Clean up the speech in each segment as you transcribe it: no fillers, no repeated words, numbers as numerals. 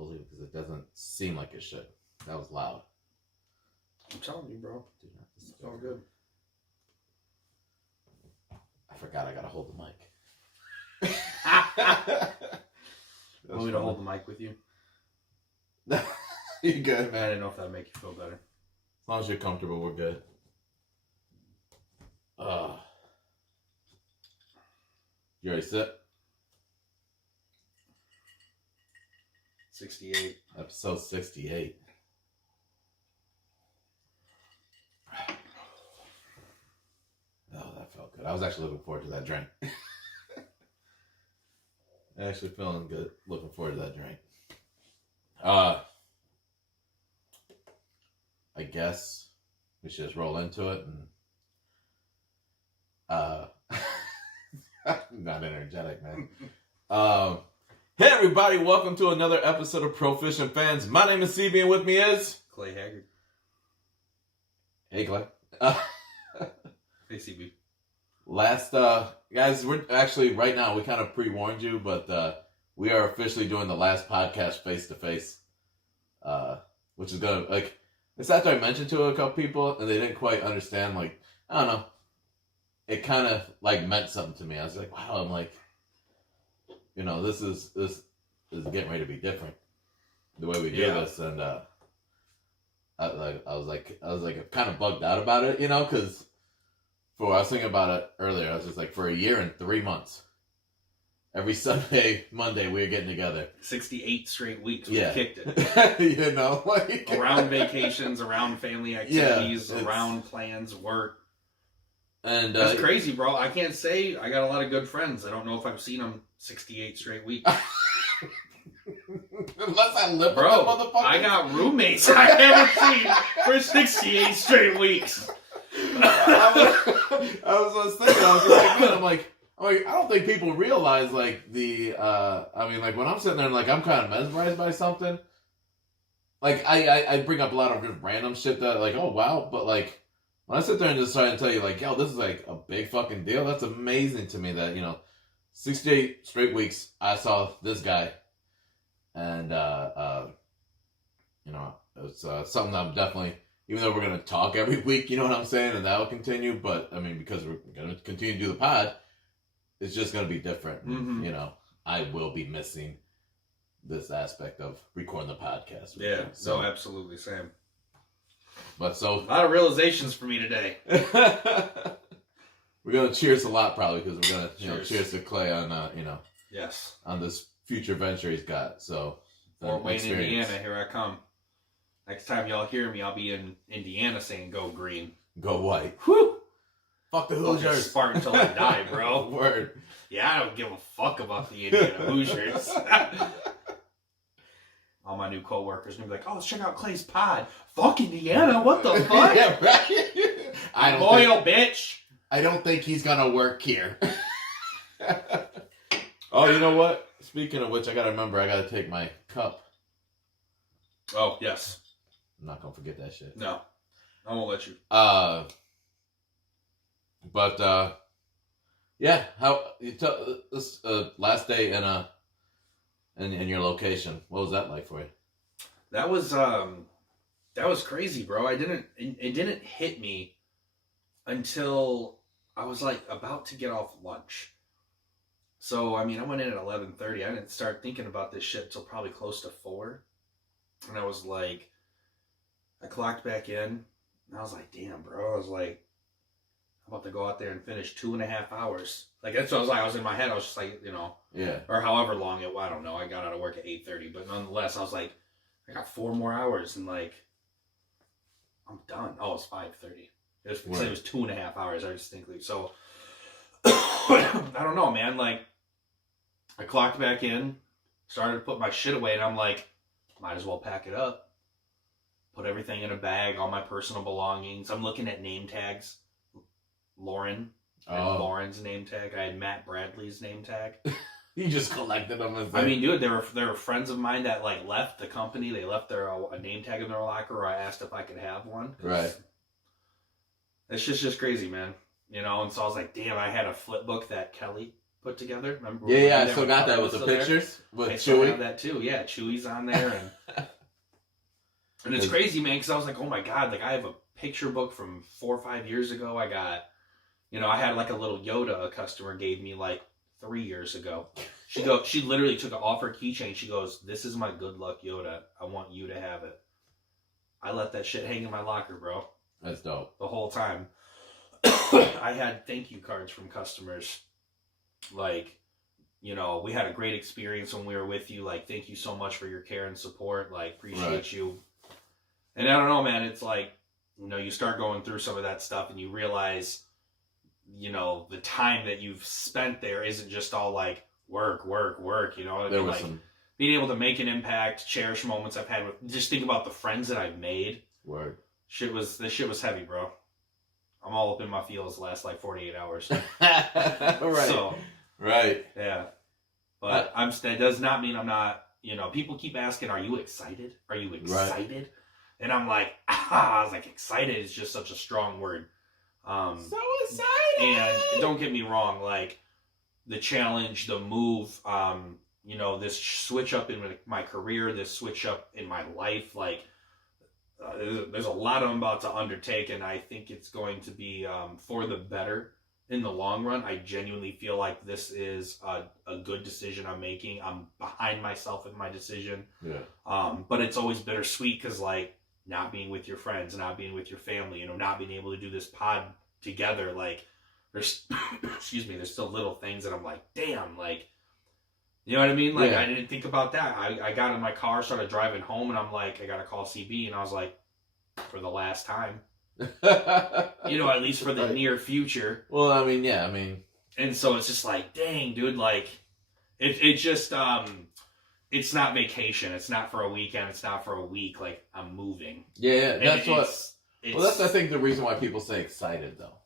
believe it because it doesn't seem like it should. That was loud. I'm telling you, bro. It's all good. I forgot I gotta hold the mic. Want me to hold the mic with you? You're good, man. I didn't know if that'd make you feel better. As long as you're comfortable, we're good. You ready to sit? 68. Episode 68. Oh, that felt good. I was actually looking forward to that drink. Actually feeling good. Looking forward to that drink. I guess we should just roll into it and not energetic, man. Hey everybody, welcome to another episode of Proficient Fans. My name is CB and with me is Clay Haggard. Hey Clay. Hey CB. Guys, we're actually right now, we kind of pre-warned you, but we are officially doing the last podcast face-to-face, which is gonna, like, it's after I mentioned to a couple people and they didn't quite understand, like, I don't know, it kind of like meant something to me. I was like, wow, I'm like, you know, this is getting ready to be different the way we do this, and I was like kind of bugged out about it, you know, because I was thinking about it earlier. I was just like, for a year and 3 months, every Sunday, Monday, we were getting together. 68 straight weeks. We kicked it. You know, like around vacations, around family activities, around plans, work. And that's crazy, bro. I can't say I got a lot of good friends. I don't know if I've seen them 68 straight weeks. Unless I live with that motherfucker. I got roommates I haven't seen for 68 straight weeks. I was thinking, I was just like, man, I'm like, I don't think people realize, like, I mean, like, when I'm sitting there and, like, I'm kind of mesmerized by something, like, I bring up a lot of just random shit that, like, oh, wow, but, like, when I sit there and just try to tell you, like, yo, this is, like, a big fucking deal, that's amazing to me that, you know, 68 straight weeks, I saw this guy, and, you know, it's something that I'm definitely, even though we're going to talk every week, you know what I'm saying, and that will continue, but, I mean, because we're going to continue to do the pod, it's just going to be different. Mm-hmm. You know, I will be missing this aspect of recording the podcast. Yeah, so absolutely, same. But so... a lot of realizations for me today. We're going to cheers a lot, probably, because we're going to, you know, cheers to Clay on, you know... Yes. On this future venture he's got, so... Fort Wayne, Indiana, here I come. Next time y'all hear me, I'll be in Indiana saying go green. Go white. Whew! Fuck the Hoosiers. Spark until I die, bro. Word. Yeah, I don't give a fuck about the Indiana Hoosiers. All my new coworkers gonna be like, oh, let's check out Clay's pod. Fuck Indiana, what the fuck? Yeah, right? Loyal bitch. I don't think he's gonna work here. Oh, you know what? Speaking of which, I gotta remember, I gotta take my cup. Oh, yes. I'm not gonna forget that shit. No. I won't let you. But yeah, how you tell this last day in your location? What was that like for you? That was crazy, bro. It didn't hit me until I was like about to get off lunch. So I mean, I went in at 11:30. I didn't start thinking about this shit until probably close to 4, and I was like, I clocked back in, and I was like, damn, bro. I was like, I'm about to go out there and finish 2.5 hours. Like, that's what I was like. I was in my head. I was just like, you know. Yeah. Or however long it was. I don't know. I got out of work at 8:30. But nonetheless, I was like, I got 4 more hours. And, like, I'm done. Oh, it's 5:30. It was 2.5 hours, I distinctly. So, I don't know, man. Like, I clocked back in, started to put my shit away, and I'm like, might as well pack it up. Put everything in a bag, all my personal belongings. I'm looking at name tags. Lauren. I had Lauren's name tag. I had Matt Bradley's name tag. You just collected them. I mean, dude, there were friends of mine that like left the company. They left a name tag in their locker, or I asked if I could have one. Right. It's just crazy, man. You know, and so I was like, damn, I had a flip book that Kelly put together. Remember? Yeah, I still got that with the pictures with I still have Chewy. that too. Yeah, Chewy's on there, and it's crazy, man. Because I was like, oh my god, like I have a picture book from 4 or 5 years ago. I got, I had like a little Yoda a customer gave me like 3 years ago. She literally took it off her keychain. She goes, "This is my good luck Yoda. I want you to have it." I let that shit hang in my locker, bro. That's dope. The whole time. I had thank you cards from customers. Like, we had a great experience when we were with you. Like, thank you so much for your care and support. Like, appreciate you. And I don't know, man. It's like, you start going through some of that stuff and you realize, the time that you've spent there isn't just all like work. There was some being able to make an impact, cherish moments I've had with, just think about the friends that I've made. word. This shit was heavy, bro. I'm all up in my feels the last like 48 hours. Right. So, right. yeah. But that does not mean I'm not, people keep asking, are you excited? Are you excited? Right. And I'm like, I was like, excited is just such a strong word. So excited! And don't get me wrong, like, the challenge, the move, this switch up in my career, this switch up in my life, like, there's a lot I'm about to undertake, and I think it's going to be for the better in the long run. I genuinely feel like this is a good decision I'm making. I'm behind myself in my decision. Yeah. But it's always bittersweet because, like, not being with your friends, not being with your family, not being able to do this pod together, like, there's, there's still little things that I'm like, damn, like, you know what I mean? Like, I didn't think about that. I got in my car, started driving home, and I'm like, I got to call CB, and I was like, for the last time. At least for the near future. Well, I mean. And so it's just like, dang, dude, like, it just, it's not vacation. It's not for a weekend. It's not for a week. Like, I'm moving. Yeah, that's that's, I think, the reason why people say excited, though.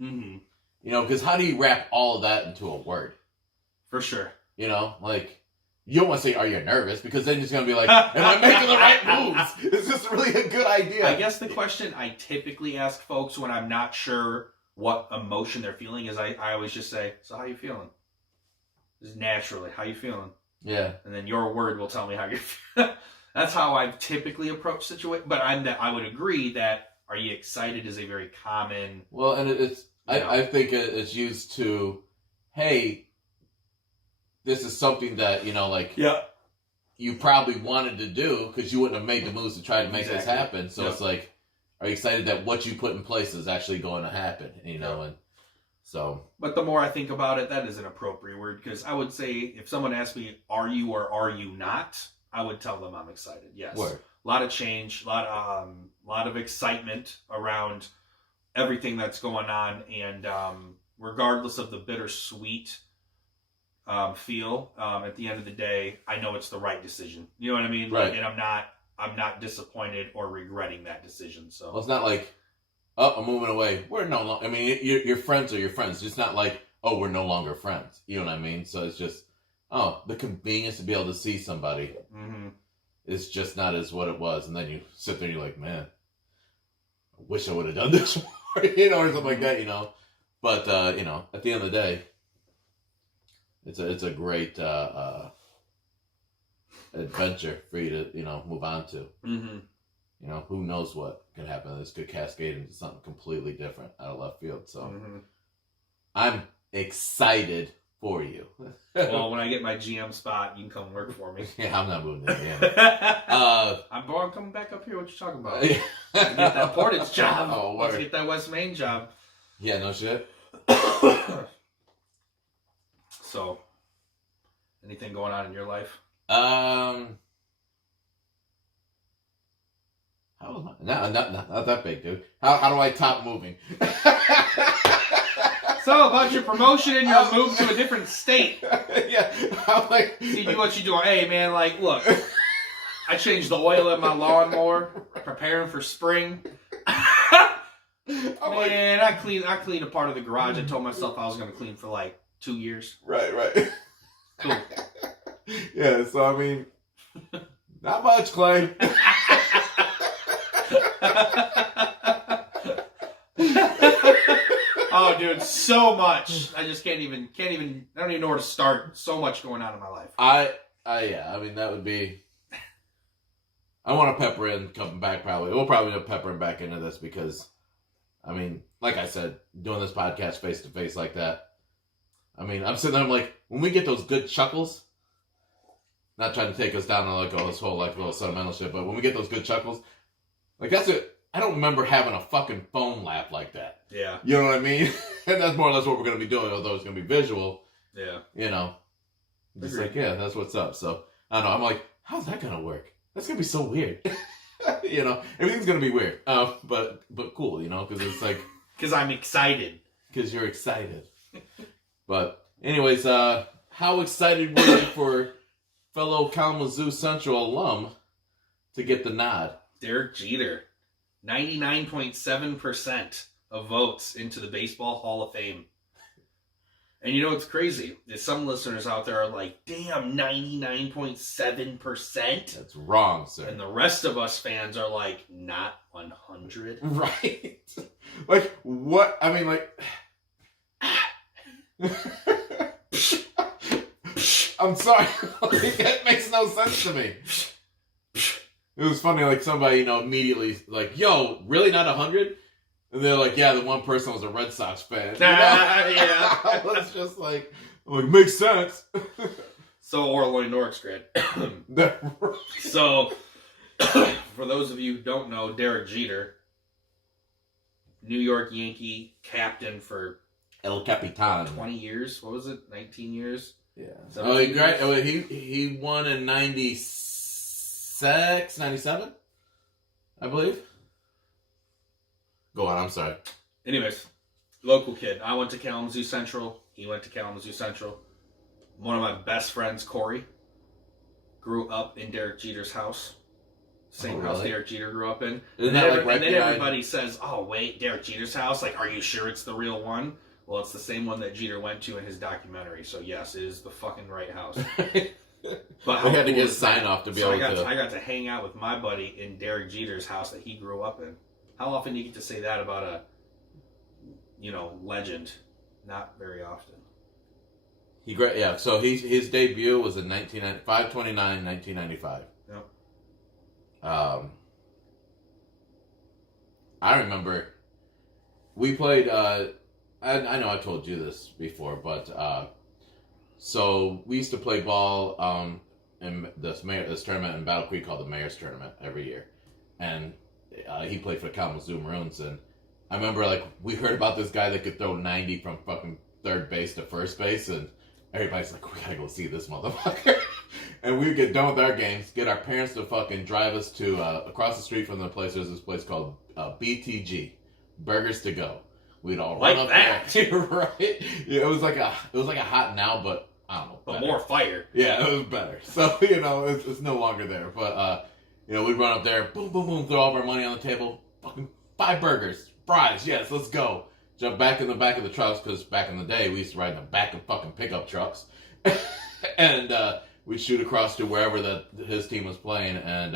Mm-hmm. Because how do you wrap all of that into a word? For sure. Like, you don't want to say, are you nervous? Because then it's going to be like, am I making the right moves? Is this really a good idea? I guess the question I typically ask folks when I'm not sure what emotion they're feeling is I always just say, so how you feeling? Just naturally, how you feeling? Yeah. And then your word will tell me how you're feeling. That's how I typically approach situations. But I would agree that are you excited is a very common... Well, and it's... I think it's used to, hey... This is something that, you probably wanted to do because you wouldn't have made the moves to try to make this happen. So it's like, are you excited that what you put in place is actually going to happen? And so. But the more I think about it, that is an appropriate word because I would say if someone asked me, are you or are you not? I would tell them I'm excited. Yes. Word. A lot of change, a lot of excitement around everything that's going on. And regardless of the bittersweet feel, at the end of the day, I know it's the right decision. You know what I mean? Right. And I'm not disappointed or regretting that decision. So it's not like, oh, I'm moving away. We're no longer. I mean, your friends are your friends. It's not like, oh, we're no longer friends. You know what I mean? So it's just, the convenience to be able to see somebody is just not as what it was. And then you sit there and you're like, man, I wish I would have done this more, or something like that. But at the end of the day. It's a great adventure for you to move on to. Mm-hmm. Who knows what can happen? This could cascade into something completely different out of left field. So I'm excited for you. Well, when I get my GM spot, you can come work for me. Yeah, I'm not moving to GM. I'm coming back up here. What you talking about? Get that Portage job. Oh, let's get that West Main job. Yeah, no shit. So, anything going on in your life? Not that big, dude. How do I top moving? So, about your promotion and your move to a different state. Yeah, I'm like... See, do what you do. Hey, man, like, look. I changed the oil in my lawnmower, preparing for spring. Man, I cleaned a part of the garage. I told myself I was going to clean for, 2 years. Right. Cool. Yeah, so I mean, not much, Clay. Oh, dude, so much. I just can't even. I don't even know where to start. So much going on in my life. Yeah. I mean, that would be. I want to pepper in coming back. Probably we'll probably end up peppering back into this because, I mean, like I said, doing this podcast face to face like that. I mean, I'm sitting there. I'm like, when we get those good chuckles. Not trying to take us down to like all this whole like little sentimental shit, but when we get those good chuckles, like that's it. I don't remember having a fucking phone laugh like that. Yeah. You know what I mean? And that's more or less what we're going to be doing, although it's going to be visual. Yeah. You know. Just like, yeah, that's what's up. So, I don't know. I'm like, how's that going to work? That's going to be so weird. You know, everything's going to be weird. But cool, you know, because it's like. Because I'm excited. Because you're excited. But, anyways, how excited were you for fellow Kalamazoo Central alum to get the nod? Derek Jeter. 99.7% of votes into the Baseball Hall of Fame. And you know what's crazy? Is some listeners out there are like, damn, 99.7%? That's wrong, sir. And the rest of us fans are like, not 100. Right. Like, what? I mean, like... I'm sorry. That makes no sense to me. It was funny, like somebody, you know, immediately like, yo, really not 100? And they're like, yeah, the one person was a Red Sox fan. You know? Yeah. I was just like, makes sense. So, or Illinois Norris grad. So, for those of you who don't know, Derek Jeter, New York Yankee captain for El Capitan. 20 years. What was it? 19 years? Yeah. Oh, he won in 96, 97, I believe. Go on, I'm sorry. Anyways, local kid. I went to Kalamazoo Central. He went to Kalamazoo Central. One of my best friends, Corey, grew up in Derek Jeter's house. Same house Derek Jeter grew up in. Isn't that like right and then behind... everybody says, oh, wait, Derek Jeter's house? Like, are you sure it's the real one? Well, it's the same one that Jeter went to in his documentary. So, yes, it is the fucking right house. But we had to get a sign off to be able to... I got to hang out with my buddy in Derek Jeter's house that he grew up in. How often do you get to say that about a, you know, legend? Not very often. Yeah, so his debut was in 5/29/1995. Yep. I remember we played... I know I told you this before, but so we used to play ball in this tournament in Battle Creek called the Mayor's Tournament every year, and he played for the Kalamazoo Maroons. And I remember like we heard about this guy that could throw 90 from fucking third base to first base, and everybody's like, we gotta go see this motherfucker. And we would get done with our games, get our parents to fucking drive us to across the street from the place. There's this place called BTG, Burgers to Go. We'd all like run up that. there, right? Yeah, it was like a Hot Now, but I don't know, but better. more fire. Yeah, it was better. So you know, it's no longer there. But you know, we'd run up there, boom, boom, boom, throw all of our money on the table, fucking 5 burgers, fries. Yes, let's go. Jump back in the back of the trucks because back in the day we used to ride in the back of fucking pickup trucks, and we'd shoot across to wherever his team was playing, and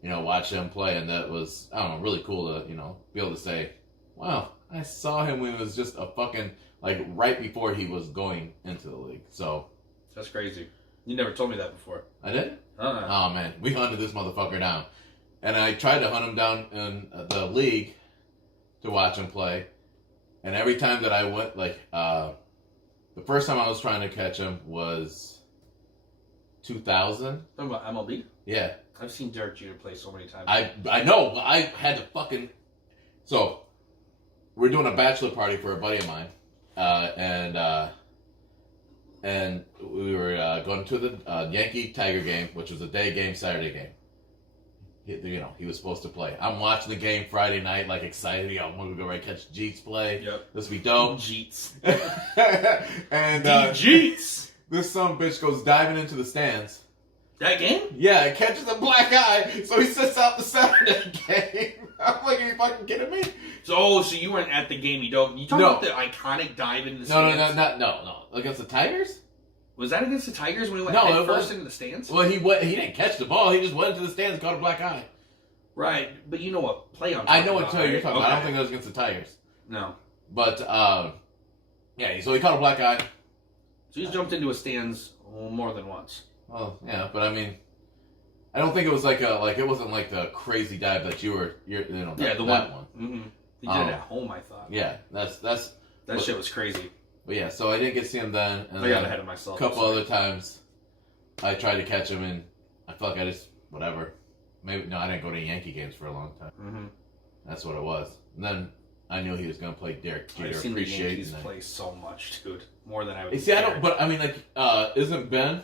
you know, watch him play. And that was, I don't know, really cool to, you know, be able to say, wow, I saw him when he was just a fucking, like, right before he was going into the league. So that's crazy. You never told me that before. I did? Uh-huh. Oh man, we hunted this motherfucker down, and I tried to hunt him down in the league to watch him play. And every time that I went, like, the first time I was trying to catch him was 2000. Talking about MLB? Yeah. I've seen Derek Jeter play so many times. I know, but I had to fucking... So, we're doing a bachelor party for a buddy of mine. And we were going to the Yankee-Tiger game, which was a day game, Saturday game. You know, he was supposed to play. I'm watching the game Friday night, like excited. I'm going to go right catch Jeets play. Yep. This will be dope. Jeets. And Jeets. This son of a bitch goes diving into the stands. That game? Yeah, it catches a black eye, so he sits out the Saturday game. I'm like, are you fucking kidding me? So you weren't at the game. You talking about the iconic dive into the stands? No. Against the Tigers? Was that against the Tigers when he went head first into the stands? Well, he didn't catch the ball. He just went into the stands and caught a black eye. Right, but you know what play on. I know what you're talking about. I don't think that was against the Tigers. No. But yeah, so he caught a black eye. So he's jumped into his stands more than once. Well, yeah, but I mean, I don't think it was it wasn't like the crazy dive that you're the that one. one. Mm-hmm. He did it at home, I thought. Yeah, that shit was crazy. But yeah, so I didn't get to see him then. And I got ahead of myself. A couple other times, I tried to catch him, and I felt like I just whatever. Maybe no, I didn't go to Yankee games for a long time. Mm-hmm. That's what it was. And then I knew he was going to play Derek Jeter. I've seen the Yankees play so much, dude. More than I would. See, I don't. But I mean, isn't Ben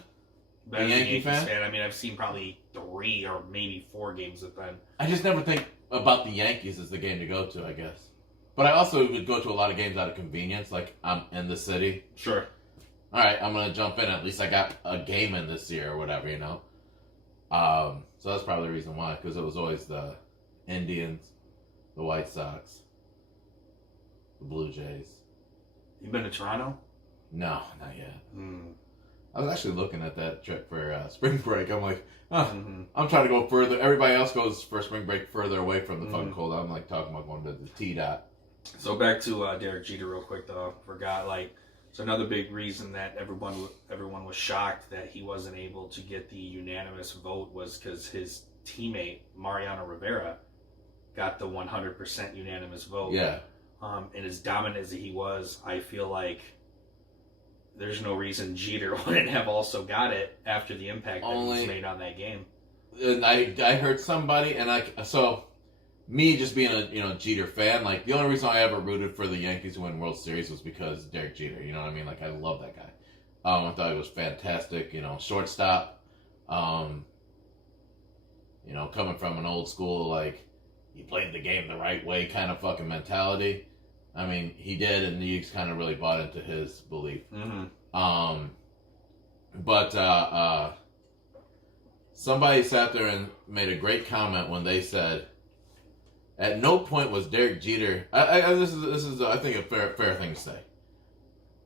a Yankee fan? I mean, I've seen probably 3 or maybe 4 games with Ben. I just never think about the Yankees as the game to go to, I guess. But I also would go to a lot of games out of convenience, like I'm in the city. Sure. All right, I'm gonna jump in. At least I got a game in this year or whatever, you know. So that's probably the reason why, because it was always the Indians, the White Sox, the Blue Jays. You been to Toronto? No, not yet. Mm. I was actually looking at that trip for spring break. I'm like, I'm trying to go further. Everybody else goes for spring break further away from the fucking cold. I'm like talking about going to the T-Dot. So back to Derek Jeter real quick though. Forgot so another big reason that everyone was shocked that he wasn't able to get the unanimous vote was because his teammate Mariano Rivera got the 100% unanimous vote. Yeah. And as dominant as he was, I feel like there's no reason Jeter wouldn't have also got it after the impact that he's made on that game. And I heard somebody, and me just being a Jeter fan, like the only reason I ever rooted for the Yankees to win World Series was because Derek Jeter. You know what I mean? Like I love that guy. I thought he was fantastic. Shortstop. Coming from an old school like he played the game the right way kind of fucking mentality. I mean, he did, and he kind of really bought into his belief. Mm-hmm. But somebody sat there and made a great comment when they said, at no point was Derek Jeter. This is I think a fair thing to say.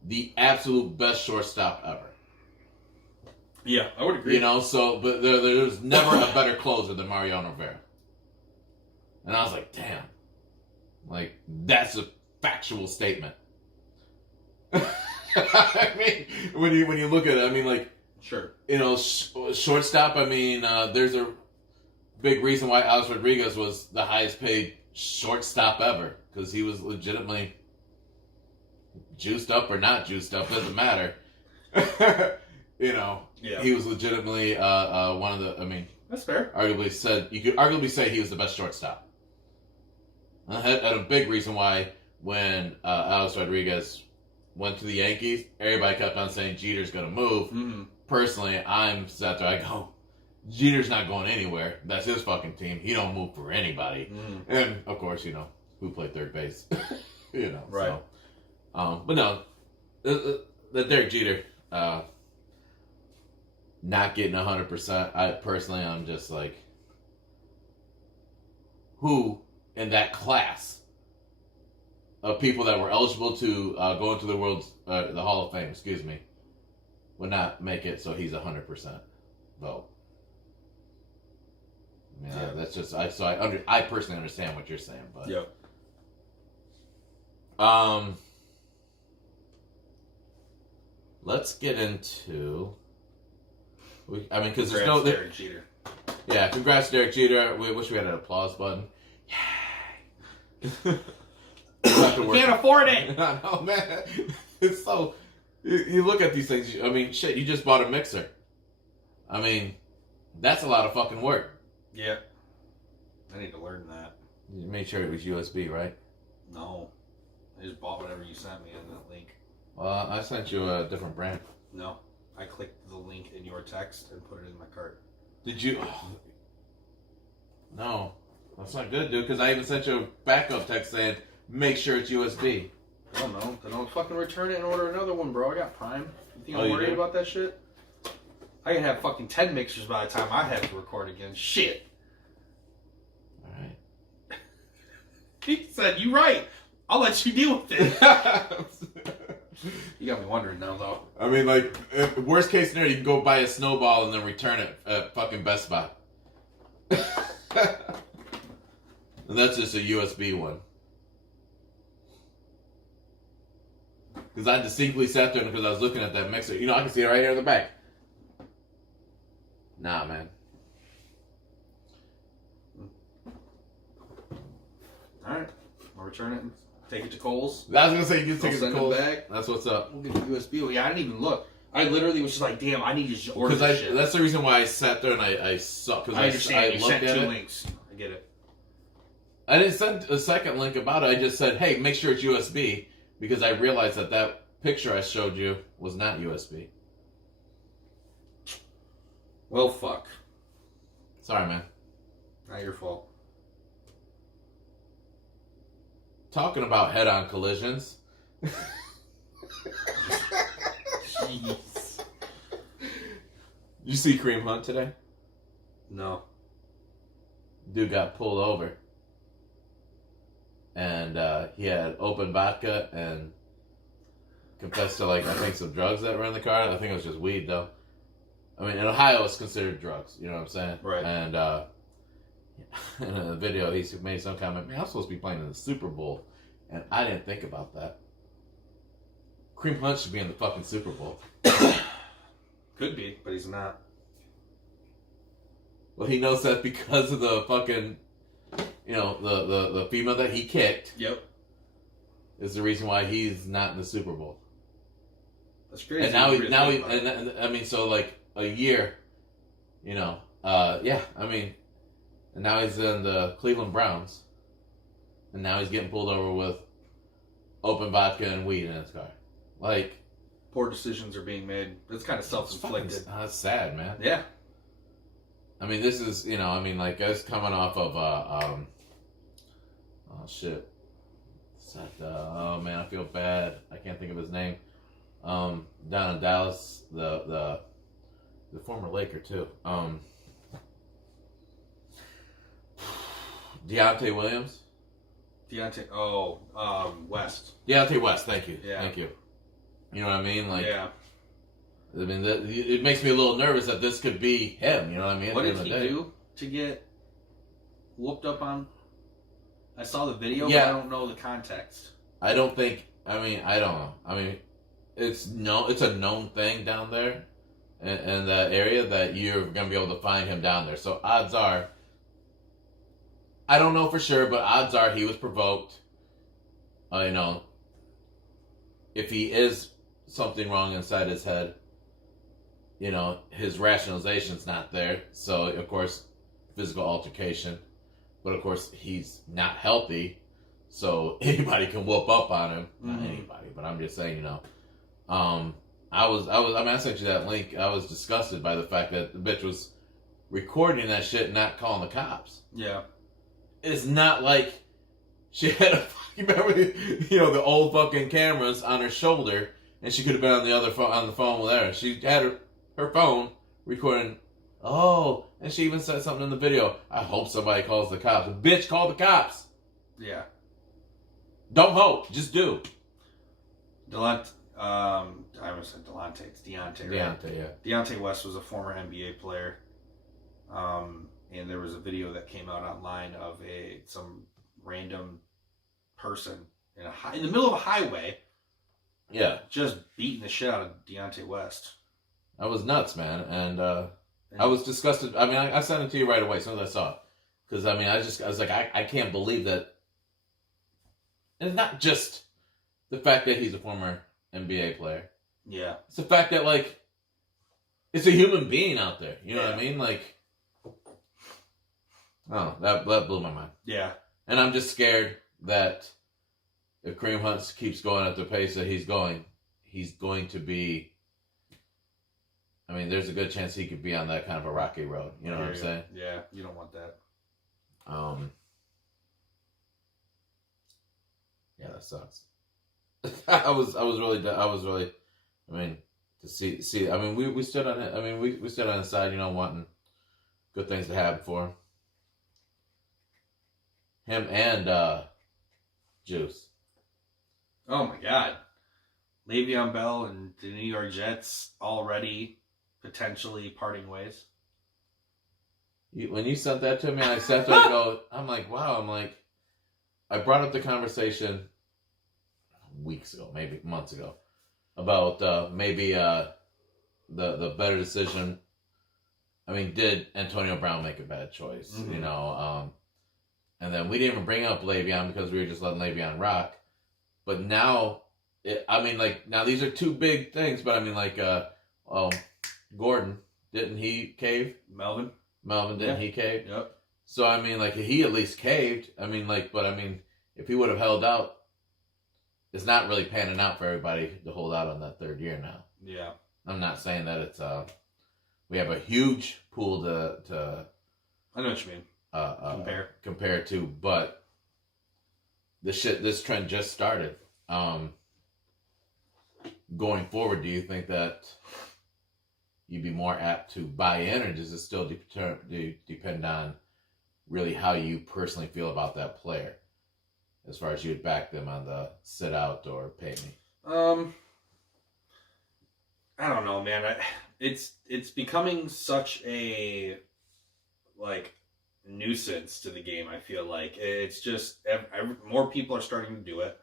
The absolute best shortstop ever. Yeah, I would agree. But there's never a better closer than Mariano Rivera. And I was like, damn, like that's a factual statement. I mean, when you look at it, I mean, like, sure, shortstop. I mean, there's a big reason why Alex Rodriguez was the highest paid shortstop ever, because he was legitimately juiced up or not juiced up, doesn't matter. Yeah. He was legitimately one of the. I mean, that's fair. You could arguably say he was the best shortstop. And a big reason why when Alex Rodriguez went to the Yankees, everybody kept on saying Jeter's going to move. Mm-hmm. Personally, I'm sat there, I go, Jeter's not going anywhere. That's his fucking team. He don't move for anybody. Mm-hmm. And, of course, who played third base. Right. So, but no, the Derek Jeter not getting 100%, I'm just like, who in that class of people that were eligible to go into the the Hall of Fame, would not make it, so he's 100% vote. Yeah, that's just I personally understand what you're saying, but yep. Let's get into. Because there's no Derek Jeter. Yeah, congrats, Derek Jeter. We wish we had an applause button. You can't afford it. I know, man. It's so. You look at these things. I mean, shit. You just bought a mixer. I mean, that's a lot of fucking work. Yeah. I need to learn that. You made sure it was USB, right? No. I just bought whatever you sent me in that link. Well, I sent you a different brand. No. I clicked the link in your text and put it in my cart. Did you? No. That's not good, dude, because I even sent you a backup text saying, make sure it's USB. I don't know. Then I'll fucking return it and order another one, bro. I got Prime. You think I'm worried about that shit? I can have fucking 10 mixers by the time I have to record again. Shit. Alright. He said, you right. I'll let you deal with it. You got me wondering now, though. I mean, like, worst case scenario, you can go buy a snowball and then return it at fucking Best Buy. And that's just a USB one. because I distinctly sat there because I was looking at that mixer. You know, I can see it right here in the back. Nah, man. All right, I'll return it and take it to Kohl's. I was gonna say you can take it to Send Kohl's. it back. That's what's up. We'll get a USB. Yeah, I didn't even look. I literally was just like, damn, I need to order this shit. That's the reason why I sat there and I saw, because I understand. I You looked sent at 2 it. links. I get it. I didn't send a second link about it. I just said, hey, make sure it's USB, because I realized that picture I showed you was not USB. Well, fuck. Sorry, man. Not your fault. Talking about head-on collisions. Jeez. You see Kareem Hunt today? No. Dude got pulled over. And he had open vodka and confessed to, like, I think some drugs that were in the car. I think it was just weed, though. I mean, in Ohio, it's considered drugs. You know what I'm saying? Right. And in a video, he made some comment, man, I'm supposed to be playing in the Super Bowl. And I didn't think about that. Kareem Hunt should be in the fucking Super Bowl. Could be, but he's not. Well, he knows that because of the fucking, you know, the female that he kicked. Yep. Is the reason why he's not in the Super Bowl. That's crazy. And and I mean, so like a year, you know, yeah, I mean, and now he's in the Cleveland Browns, and now he's getting pulled over with open vodka and weed in his car. Like, poor decisions are being made. It's kind of self-inflicted. That's sad, man. Yeah. I mean, this is, you know, I mean, like, us coming off of, oh shit. Oh man, I feel bad. I can't think of his name. Down in Dallas, the former Laker too. Deontay Williams. West. Deontay West. Thank you. Yeah. Thank you. You know what I mean? Like, yeah. I mean, it makes me a little nervous that this could be him. You know what I mean? What did he do to get whooped up on? I saw the video, yeah. But I don't know the context. I don't think. I mean, I don't know. I mean, it's a known thing down there in that area that you're gonna be able to find him down there. So odds are, I don't know for sure, but odds are he was provoked. You know, if he is something wrong inside his head, you know, his rationalization's not there. So of course, physical altercation. But of course, he's not healthy, so anybody can whoop up on him. Mm-hmm. Not anybody, but I'm just saying, you know. I sent you that link. I was disgusted by the fact that the bitch was recording that shit and not calling the cops. Yeah. It's not like she had a fucking, remember, you know, the old fucking cameras on her shoulder, and she could have been on the phone with her. She had her phone recording. Oh, and she even said something in the video. I hope somebody calls the cops. Bitch, call the cops. Yeah. Don't hope. Just do. I almost said Delonte. It's Deontay, right? Deontay, yeah. Deontay West was a former NBA player. And there was a video that came out online of some random person in the middle of a highway. Yeah. Just beating the shit out of Deontay West. That was nuts, man. And I was disgusted. I mean, I sent it to you right away as soon as I saw it. Because, I mean, I was like, I can't believe that. And not just the fact that he's a former NBA player. Yeah. It's the fact that, like, it's a human being out there. You know what I mean? Like, oh, that blew my mind. Yeah. And I'm just scared that if Kareem Hunt keeps going at the pace that he's going to be, I mean, there's a good chance he could be on that kind of a rocky road. You know what I'm saying? Yeah, you don't want that. Yeah, that sucks. I was really, I mean, to see, I mean, we stood on it. I mean, we stood on his side, you know, wanting good things to happen for him and Juice. Oh my God, Le'Veon Bell and the New York Jets already potentially parting ways. When you sent that to me, I sat there and go, I'm like, wow. I'm like, I brought up the conversation weeks ago, maybe months ago. about maybe the better decision. I mean, did Antonio Brown make a bad choice? Mm-hmm. You know, and then we didn't even bring up Le'Veon because we were just letting Le'Veon rock. But now, now these are two big things. But I mean, Gordon, didn't he cave? Melvin, didn't he cave? Yep. So I mean, he at least caved. I mean, but I mean, if he would have held out, it's not really panning out for everybody to hold out on that third year now. Yeah. I'm not saying that it's we have a huge pool to I know what you mean. compare to, but this trend just started. Going forward, do you think that you'd be more apt to buy in, or does it still depend on really how you personally feel about that player, as far as you'd back them on the sit out or pay me? I don't know, man. It's becoming such a nuisance to the game. I feel like it's just more people are starting to do it.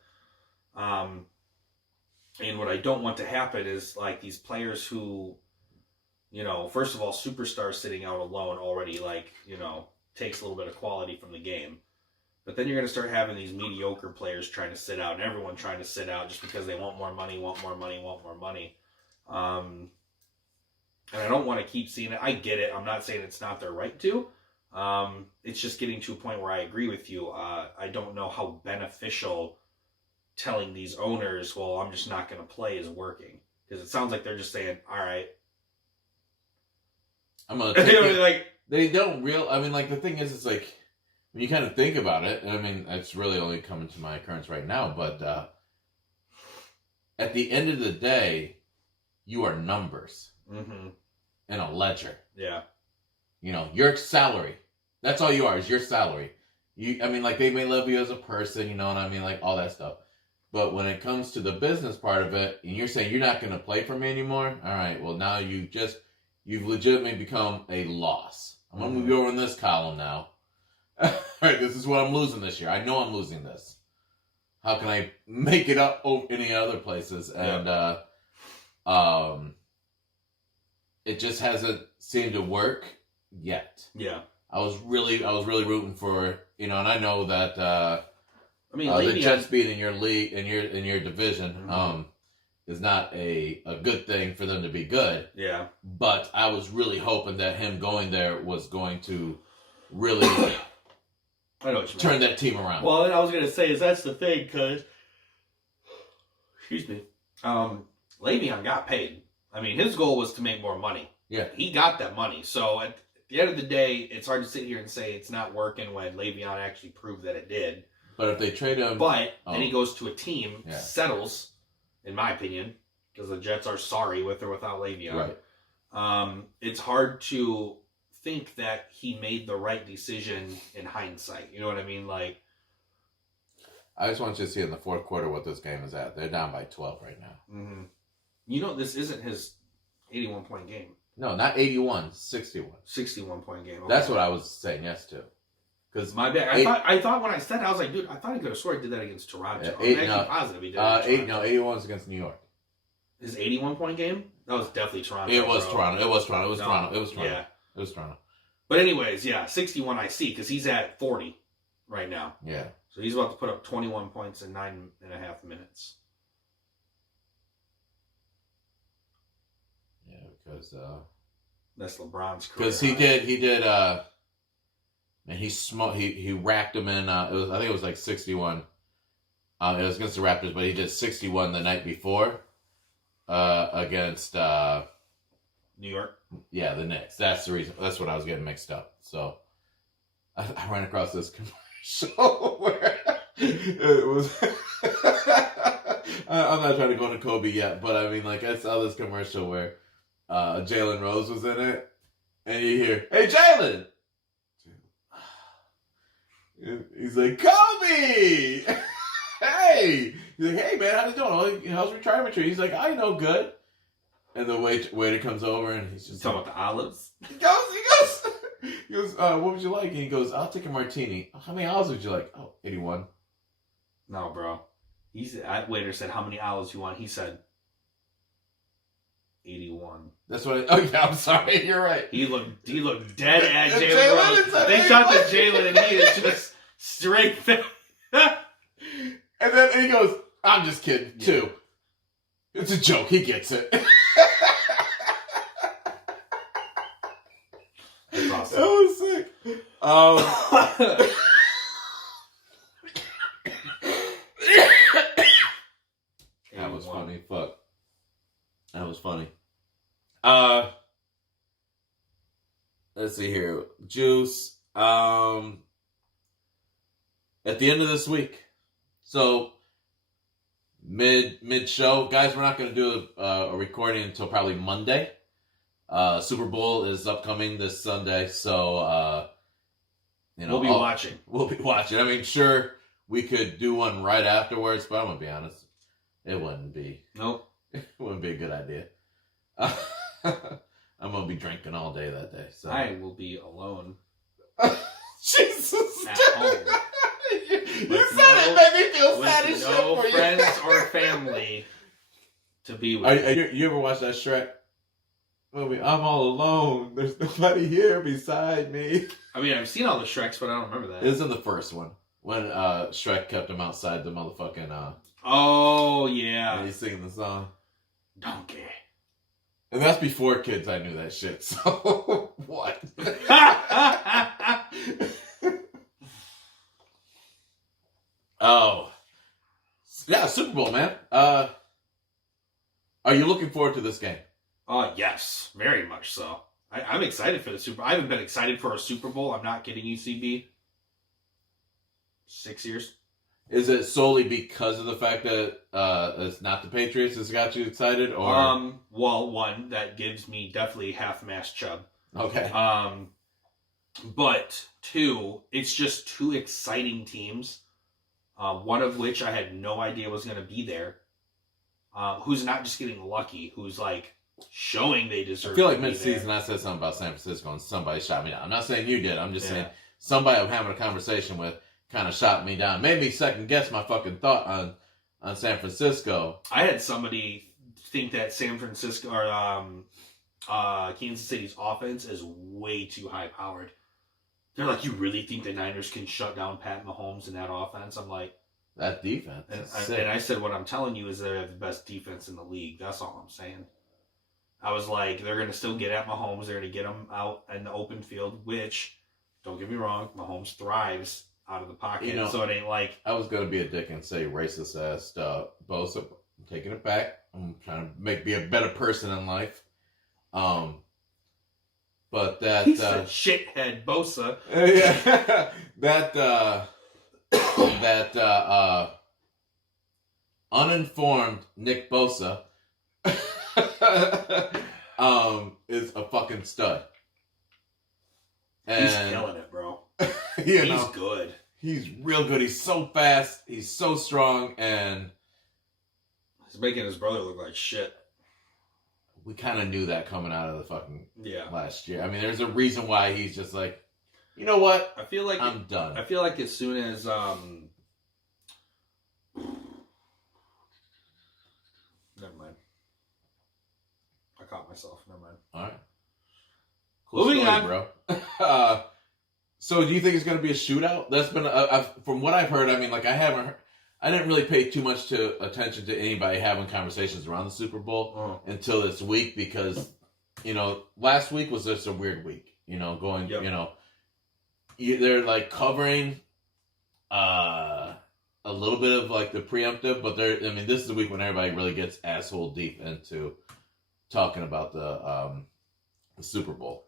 And what I don't want to happen is these players who, first of all, superstars sitting out alone already takes a little bit of quality from the game. But then you're going to start having these mediocre players trying to sit out, and everyone trying to sit out just because they want more money. And I don't want to keep seeing it. I get it. I'm not saying it's not their right to. It's just getting to a point where I agree with you. I don't know how beneficial telling these owners, well, I'm just not going to play is working. Because it sounds like they're just saying, all right. I'm going to take it. They don't I mean, the thing is, it's when you kind of think about it, I mean, it's really only coming to my occurrence right now, but at the end of the day, you are numbers in a ledger. Yeah. Your salary. That's all you are, is your salary. I mean, they may love you as a person, you know what I mean? All that stuff. But when it comes to the business part of it, and you're saying you're not going to play for me anymore, all right, well, now you've legitimately become a loss. I'm going to move you over in this column now. All right, this is what I'm losing this year. I know I'm losing this. How can I make it up any other places? And it just hasn't seemed to work yet. Yeah. I was really rooting for, and I know that I mean, the Jets being in your league, in your division, is not a good thing for them to be good. Yeah. But I was really hoping that him going there was going to really I know what you turn that team around. Well, I was going to say that's the thing, because, excuse me, Le'Veon got paid. I mean, his goal was to make more money. Yeah. He got that money. So at the end of the day, it's hard to sit here and say it's not working when Le'Veon actually proved that it did. But if they trade him... But then he goes to a team, settles, in my opinion, because the Jets are sorry with or without Le'Veon. Right. It's hard to think that he made the right decision in hindsight. You know what I mean? I just want you to see in the fourth quarter what this game is at. They're down by 12 right now. Mm-hmm. This isn't his 81-point game. No, not 81, 61. 61-point game. Okay. That's what I was saying yes to. Because my bad. I thought when I said it, I was like, dude, I thought he could have sworn he did that against Toronto. I'm actually positive he did it against Toronto. 81 is against New York. His 81-point game? That was definitely Toronto. It was Toronto. It was Toronto. Yeah. It was Toronto. But anyways, 61 I see, because he's at 40 right now. Yeah. So he's about to put up 21 points in 9.5 minutes. Yeah, because... that's LeBron's career. Because he did, and he racked him in, I think it was 61. It was against the Raptors, but he did 61 the night before, against, New York? Yeah, the Knicks. That's the reason. That's what I was getting mixed up. So, I ran across this commercial where it was... I'm not trying to go into Kobe yet, but I mean, I saw this commercial where Jalen Rose was in it, and you hear, "Hey, Jalen!" He's like, "Kobe! Hey!" He's like, "Hey, man, how's it doing? How's retirement treat?" He's like, "I know, good." And the waiter comes over, and he's just talking about the olives. He goes, "What would you like?" And he goes, "I'll take a martini." "How many olives would you like?" "Oh, 81. No, bro. That waiter said, "How many olives you want?" He said, 81. That's what. Oh yeah, I'm sorry. You're right. He looked dead at Jalen Jalen is Rose. at They 81. shot to Jalen, and he is just straight there. And then he goes, "I'm just kidding, Yeah. too. It's a joke. He gets it." That's awesome. That was sick. That was funny. Fuck. That was funny. Let's see here. Juice. At the end of this week. So mid show, guys, we're not going to do a recording until probably Monday. Super Bowl is upcoming this Sunday, so we'll be watching. We'll be watching. I mean, sure, we could do one right afterwards, but I'm gonna be honest, it wouldn't be. Nope. It wouldn't be a good idea. I'm gonna be drinking all day that day. So I will be alone. Jesus. At home. You said it made me feel sad as shit no for you. friends or family to be with. You ever watch that Shrek movie? I'm all alone. There's nobody here beside me. I mean, I've seen all the Shreks, but I don't remember that. It was in the first one when Shrek kept him outside the motherfucking. Oh yeah. And he's singing the song. Donkey. And that's before kids. I knew that shit. So what? Oh, yeah, Super Bowl, man. Are you looking forward to this game? Yes, very much so. I'm excited for the Super Bowl. I haven't been excited for a Super Bowl. I'm not kidding you, CB. 6 years. Is it solely because of the fact that it's not the Patriots that's got you excited, or? Well, one, that gives me definitely half-mast chub. Okay. But two, it's just two exciting teams. One of which I had no idea was going to be there. Who's not just getting lucky, who's like showing they deserve I feel like to be mid-season there. I said something about San Francisco and somebody shot me down. I'm not saying you did. I'm just saying somebody I'm having a conversation with kind of shot me down. Made me second guess my fucking thought on San Francisco. I had somebody think that San Francisco or Kansas City's offense is way too high powered. They're like, you really think the Niners can shut down Pat Mahomes in that offense? I'm like, that defense. And I said, what I'm telling you is they have the best defense in the league. That's all I'm saying. I was like, they're going to still get at Mahomes. They're going to get him out in the open field, which, don't get me wrong, Mahomes thrives out of the pocket. So it ain't like... I was going to be a dick and say racist ass stuff. Both, I'm taking it back. I'm trying to be a better person in life. But that... He's a shithead Bosa. Yeah. that uninformed Nick Bosa is a fucking stud. And, he's killing it, bro. He's good. He's real good. He's so fast. He's so strong, and he's making his brother look like shit. We kind of knew that coming out of the fucking last year. I mean, there's a reason why he's just like, you know what? I feel like I'm done. I feel like as soon as never mind. I caught myself. Never mind. All right. Cool Moving story, on, bro. So, do you think it's going to be a shootout? That's been from what I've heard. I mean, like I didn't really pay too much attention to anybody having conversations around the Super Bowl until this week because, last week was just a weird week. They're like covering a little bit of like the preemptive, but this is the week when everybody really gets asshole deep into talking about the Super Bowl.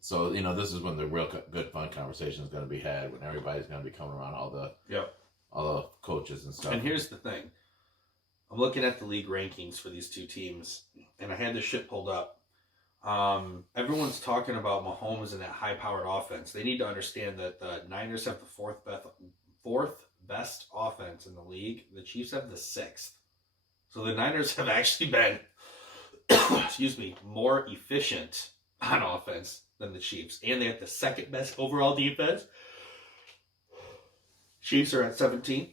So, this is when the real good fun conversation is going to be had, when everybody's going to be coming around, all the coaches and stuff. And here's the thing. I'm looking at the league rankings for these two teams, and I had this shit pulled up. Everyone's talking about Mahomes and that high-powered offense. They need to understand that the Niners have the fourth best offense in the league. The Chiefs have the sixth. So the Niners have actually been, more efficient on offense than the Chiefs. And they have the second best overall defense. Chiefs are at 17th.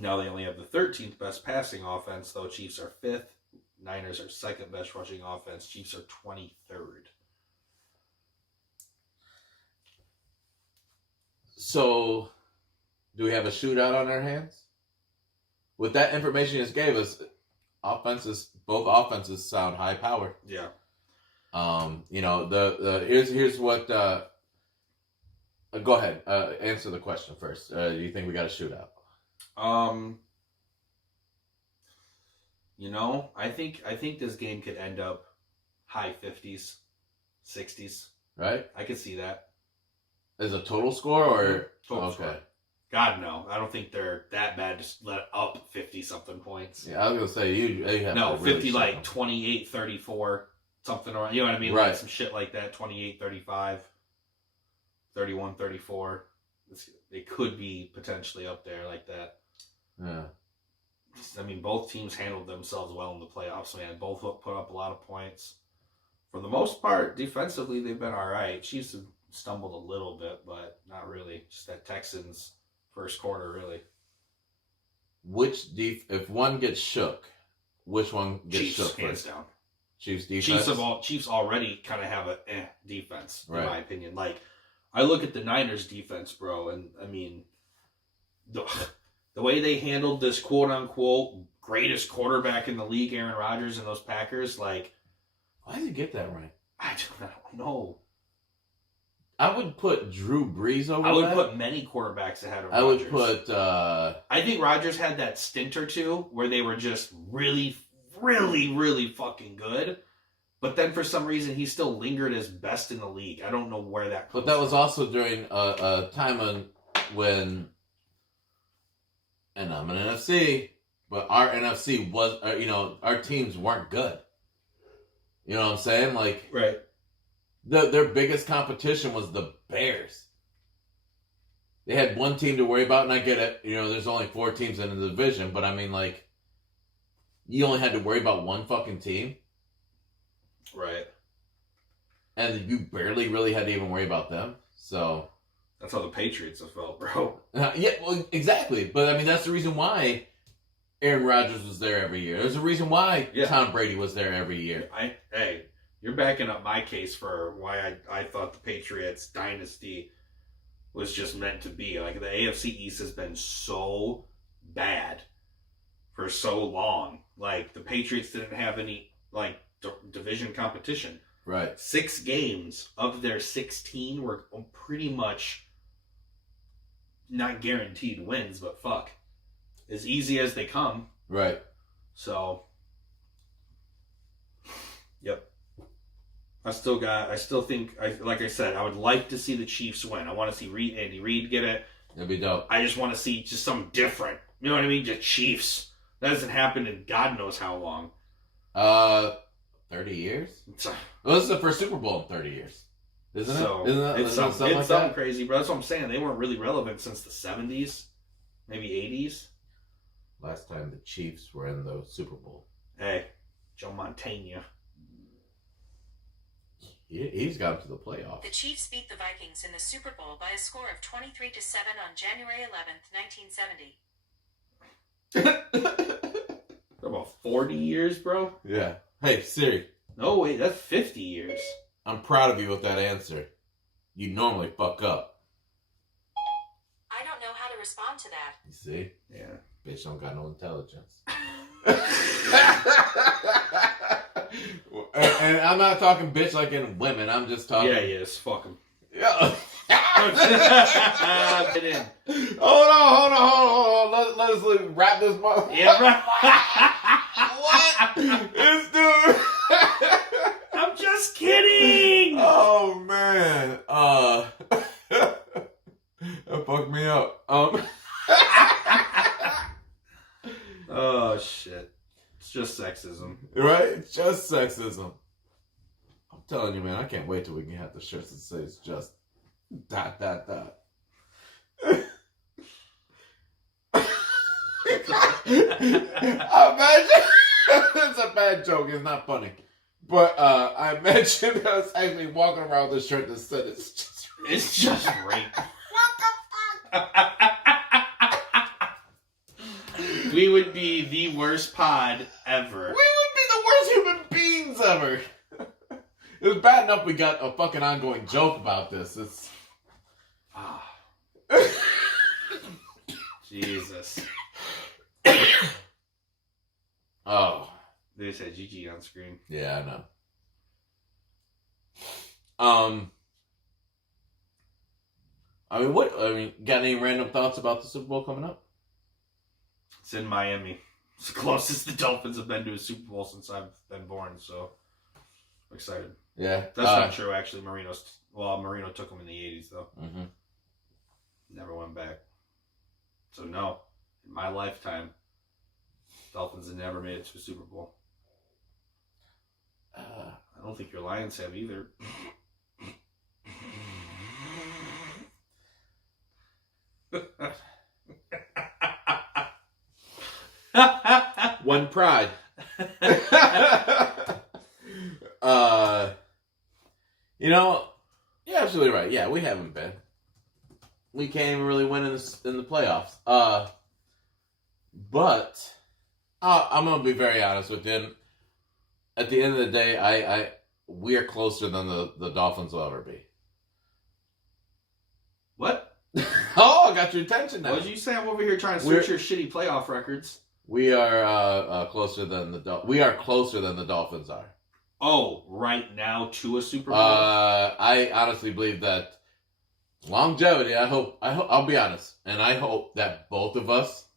Now they only have the 13th best passing offense, though. Chiefs are 5th. Niners are second best rushing offense. Chiefs are 23rd. So, do we have a shootout on our hands? With that information you just gave us, both offenses sound high powered. Yeah. Here's what. Go ahead. Answer the question first. Do you think we got a shootout? I think this game could end up high 50s, 60s. Right? I could see that. Is a total score or total score? God, no. I don't think they're that bad. Just let up 50-something points. Yeah, I was gonna say you have no to really 50 like 28-34 something around. You know what I mean? Right. Like some shit like that. 28-35, 31-34. It could be potentially up there like that. Yeah. I mean, both teams handled themselves well in the playoffs, man. Both put up a lot of points. For the most part, defensively, they've been all right. Chiefs have stumbled a little bit, but not really. Just that Texans first quarter, really. If one gets shook, which one gets Chiefs, shook hands first? down. Chiefs defense? Chiefs already kind of have a defense, in right. my opinion. Like, I look at the Niners defense, bro, and I mean, the way they handled this quote-unquote greatest quarterback in the league, Aaron Rodgers, and those Packers, like... Why did he get that right? I don't know. I would put Drew Brees over I would that. put many quarterbacks ahead of Rodgers. I would put... I think Rodgers had that stint or two where they were just really, really, really fucking good. But then for some reason, he still lingered as best in the league. I don't know where that comes But that from. was also during a time when... And I'm an NFC, but our NFC was... our teams weren't good. You know what I'm saying? Like... Right. Their biggest competition was the Bears. They had one team to worry about, and I get it. There's only 4 teams in the division, but I mean, like, you only had to worry about one fucking team. Right. And you barely really had to even worry about them. So... That's how the Patriots have felt, bro. Yeah, well, exactly. But, I mean, that's the reason why Aaron Rodgers was there every year. There's a reason why Tom Brady was there every year. Hey, you're backing up my case for why I thought the Patriots dynasty was just meant to be. Like, the AFC East has been so bad for so long. Like, the Patriots didn't have any, like, division competition. Right. 6 games of their 16 were pretty much not guaranteed wins, but fuck. As easy as they come. Right. So, yep. I still think, like I said, I would like to see the Chiefs win. I want to see Andy Reid get it. That'd be dope. I just want to see just something different. You know what I mean? Just Chiefs. That hasn't happened in God knows how long. 30 years? Well, this is the first Super Bowl in 30 years. Isn't it? It's something crazy, bro. That's what I'm saying. They weren't really relevant since the 70s, maybe 80s. Last time the Chiefs were in the Super Bowl. Hey, Joe Montana. He's got to the playoffs. The Chiefs beat the Vikings in the Super Bowl by a score of 23-7 on January 11th, 1970. About 40 years, bro? Yeah. Hey, Siri. No, wait, that's 50 years. I'm proud of you with that answer. You normally fuck up. I don't know how to respond to that. You see? Yeah. Bitch don't got no intelligence. and I'm not talking bitch like in women. I'm just talking... Yeah, yes. Fuck him. Yeah. Get in. Hold on. Let us wrap this motherfucker. Yeah, right. What? This dude. I'm just kidding. Oh man. That fucked me up. Oh shit. It's just sexism. Right? It's just sexism. I'm telling you, man, I can't wait till we can have the shirts that say it's just ... Imagine it's a bad joke, it's not funny. But I imagine us actually walking around with a shirt that said It's just rape. What the fuck? We would be the worst pod ever. We would be the worst human beings ever. It was bad enough we got a fucking ongoing joke about this. It's... Jesus. Oh. They said GG on screen. Yeah, I know. Got any random thoughts about the Super Bowl coming up? It's in Miami. It's the closest the Dolphins have been to a Super Bowl since I've been born, so I'm excited. Yeah. That's not true, actually. Marino took them in the 80s, though. Mm-hmm. Never went back. So, no. In my lifetime, Dolphins have never made it to a Super Bowl. I don't think your Lions have either. One pride. You're absolutely right. Yeah, we haven't been. We can't even really win in the playoffs. But I'm gonna be very honest with you. At the end of the day, we are closer than the Dolphins will ever be. What? Oh, I got your attention now. What did you say? I'm over here trying to search your shitty playoff records. We are closer than the Dolphins are. Oh, right now to a Super Bowl? I honestly believe that longevity, I'll be honest, and I hope that both of us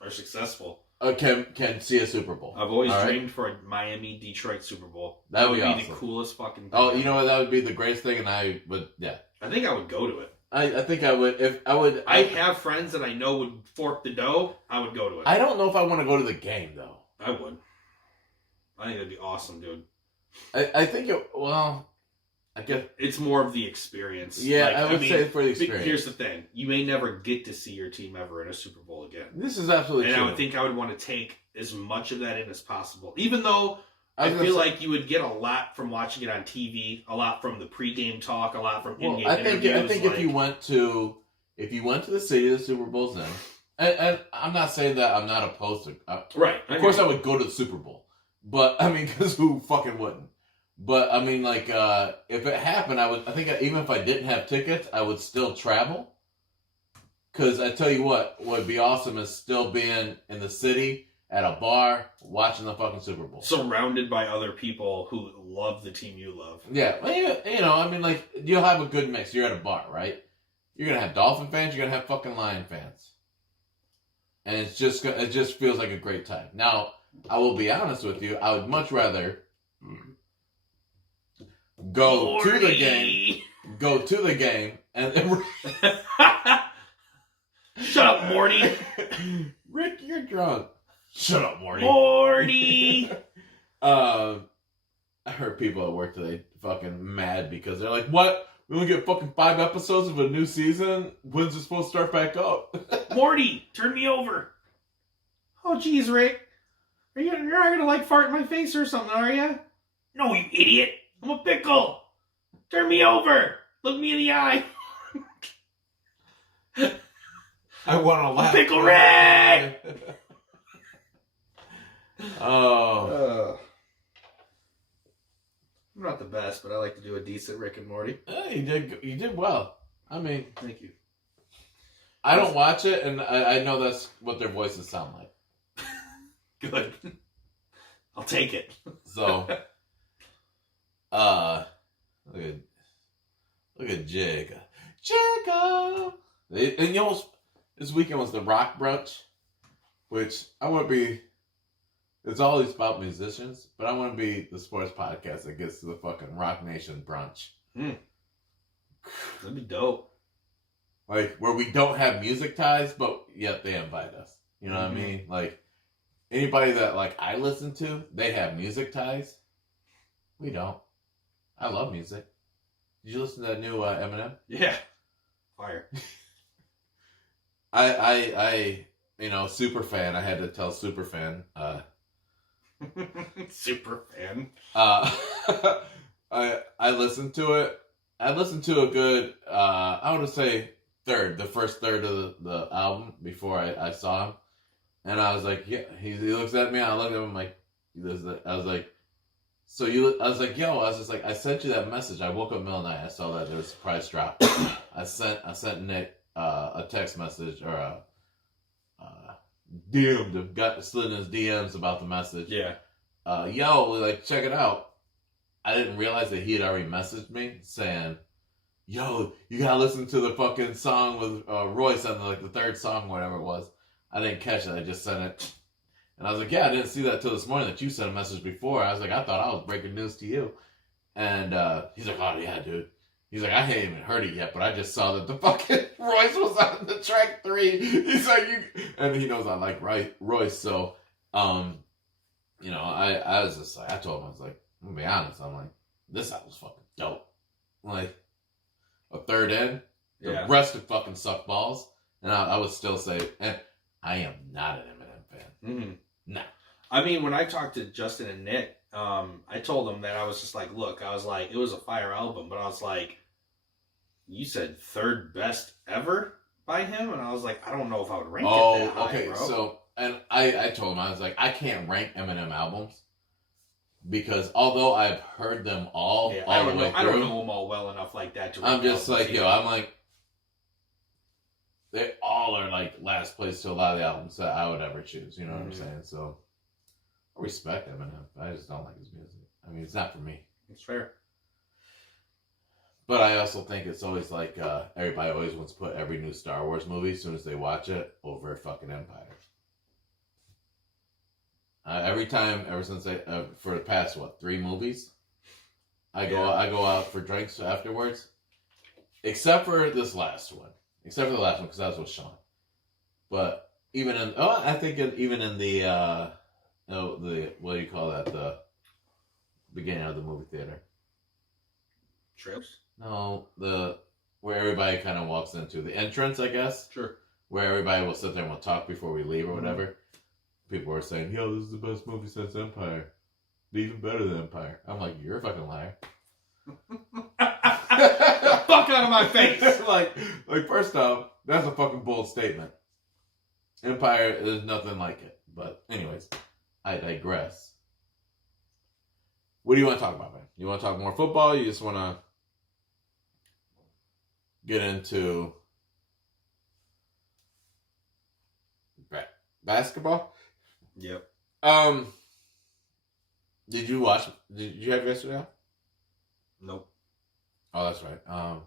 are successful. Can see a Super Bowl. I've always dreamed for a Miami-Detroit Super Bowl. That would be awesome. The coolest fucking thing. Oh, you know what? That would be the greatest thing, and I would, yeah. I think I would go to it. I think I would. If I would, I have friends that I know would fork the dough. I would go to it. I don't know if I want to go to the game though. I would. I think that'd be awesome, dude. I think I guess it's more of the experience. Yeah, I would say for the experience. Here's the thing: you may never get to see your team ever in a Super Bowl again. This is absolutely true. And I would think I would want to take as much of that in as possible, even though. I feel like you would get a lot from watching it on TV, a lot from the pregame talk, a lot from in-game interviews. I think if you went to the city of the Super Bowl's in, and I'm not saying that I'm not opposed to. Right. Of course, I would go to the Super Bowl, but I mean, because who fucking wouldn't? But I mean, like, if it happened, I think even if I didn't have tickets, I would still travel. Because I tell you what would be awesome is still being in the city. At a bar, watching the fucking Super Bowl. Surrounded by other people who love the team you love. Yeah, well, I mean, like, you'll have a good mix. You're at a bar, right? You're going to have Dolphin fans, you're going to have fucking Lion fans. And it just feels like a great time. Now, I will be honest with you, I would much rather go to the game, and... Shut up, Morty! Rick, you're drunk. Shut up, Morty. Morty! I heard people at work today fucking mad because they're like, what? We only get fucking 5 episodes of a new season? When's it supposed to start back up? Morty, turn me over. Oh, jeez, Rick. You're not gonna, like, fart in my face or something, are you? No, you idiot. I'm a pickle. Turn me over. Look me in the eye. I want to laugh. Pickle Rick! Oh. I'm not the best, but I like to do a decent Rick and Morty. You did well. I mean, thank you. I don't watch it, and I know that's what their voices sound like. Good. I'll take it. So, look at Jacob. Jacob! And you know, this weekend was the Rock Brunch, which I want to be... It's always about musicians, but I want to be the sports podcast that gets to the fucking Rock Nation brunch. That'd be dope. Like, where we don't have music ties, but yet they invite us. You know what I mean? Like, anybody that, like, I listen to, they have music ties. We don't. I love music. Did you listen to that new Eminem? Yeah. Fire. I super fan. I had to tell super fan. Super fan. I listened to it. I listened to a good, I want to say the first third of the album before I saw him. And I was like, yeah. He looks at me, and I look at him, I'm like, I was like, I was like, yo, I was just like, I sent you that message. I woke up middle of the night, I saw that there was a price drop. I sent Nick a text message or a DM, got slid in his DMs about the message. Yeah. Yo, like, check it out. I didn't realize that he had already messaged me saying, yo, you gotta listen to the fucking song with Royce on like the third song, whatever it was. I didn't catch it. I just sent it. And I was like, yeah, I didn't see that till this morning that you sent a message before. I was like, I thought I was breaking news to you. And he's like, oh, yeah, dude. He's like, I hadn't even heard it yet, but I just saw that the fucking Royce was on the track 3. He's like, and he knows I like Royce. So, you know, I was just like, I told him, I was like, I'm gonna be honest. I'm like, this album's fucking dope. Like, a third in, the rest of fucking suck balls. And I would still say, and I am not an Eminem fan. Mm-hmm. No. I mean, when I talked to Justin and Nick, I told them that I was just like, look, I was like, it was a fire album, but I was like, you said third best ever by him? And I was like, I don't know if I would rank it that high, okay, bro. So, and I told him, I was like, I can't rank Eminem albums because although I've heard them all, I don't know them all well enough like that to I'm just like, I'm like, they all are like last place to a lot of the albums that I would ever choose. You know what I'm saying? So, I respect Eminem. I just don't like his music. I mean, it's not for me. It's fair. But I also think it's always like everybody always wants to put every new Star Wars movie as soon as they watch it over fucking Empire. Every time, ever since for the past 3 movies, I go out for drinks afterwards, except for this last one, except for the last one because that was with Sean. But even in even in the the what do you call that, the beginning of the movie theater? Trips? No, where everybody kind of walks into the entrance, I guess. Sure. Where everybody will sit there and we'll talk before we leave or whatever. People were saying, yo, this is the best movie since Empire. Even better than Empire. I'm like, you're a fucking liar. Fuck out of my face! like, first off, that's a fucking bold statement. Empire is nothing like it. But anyways, I digress. What do you want to talk about, man? You want to talk more football? You just want to get into basketball? Yep. Did you have yesterday? Nope. Oh, that's right. I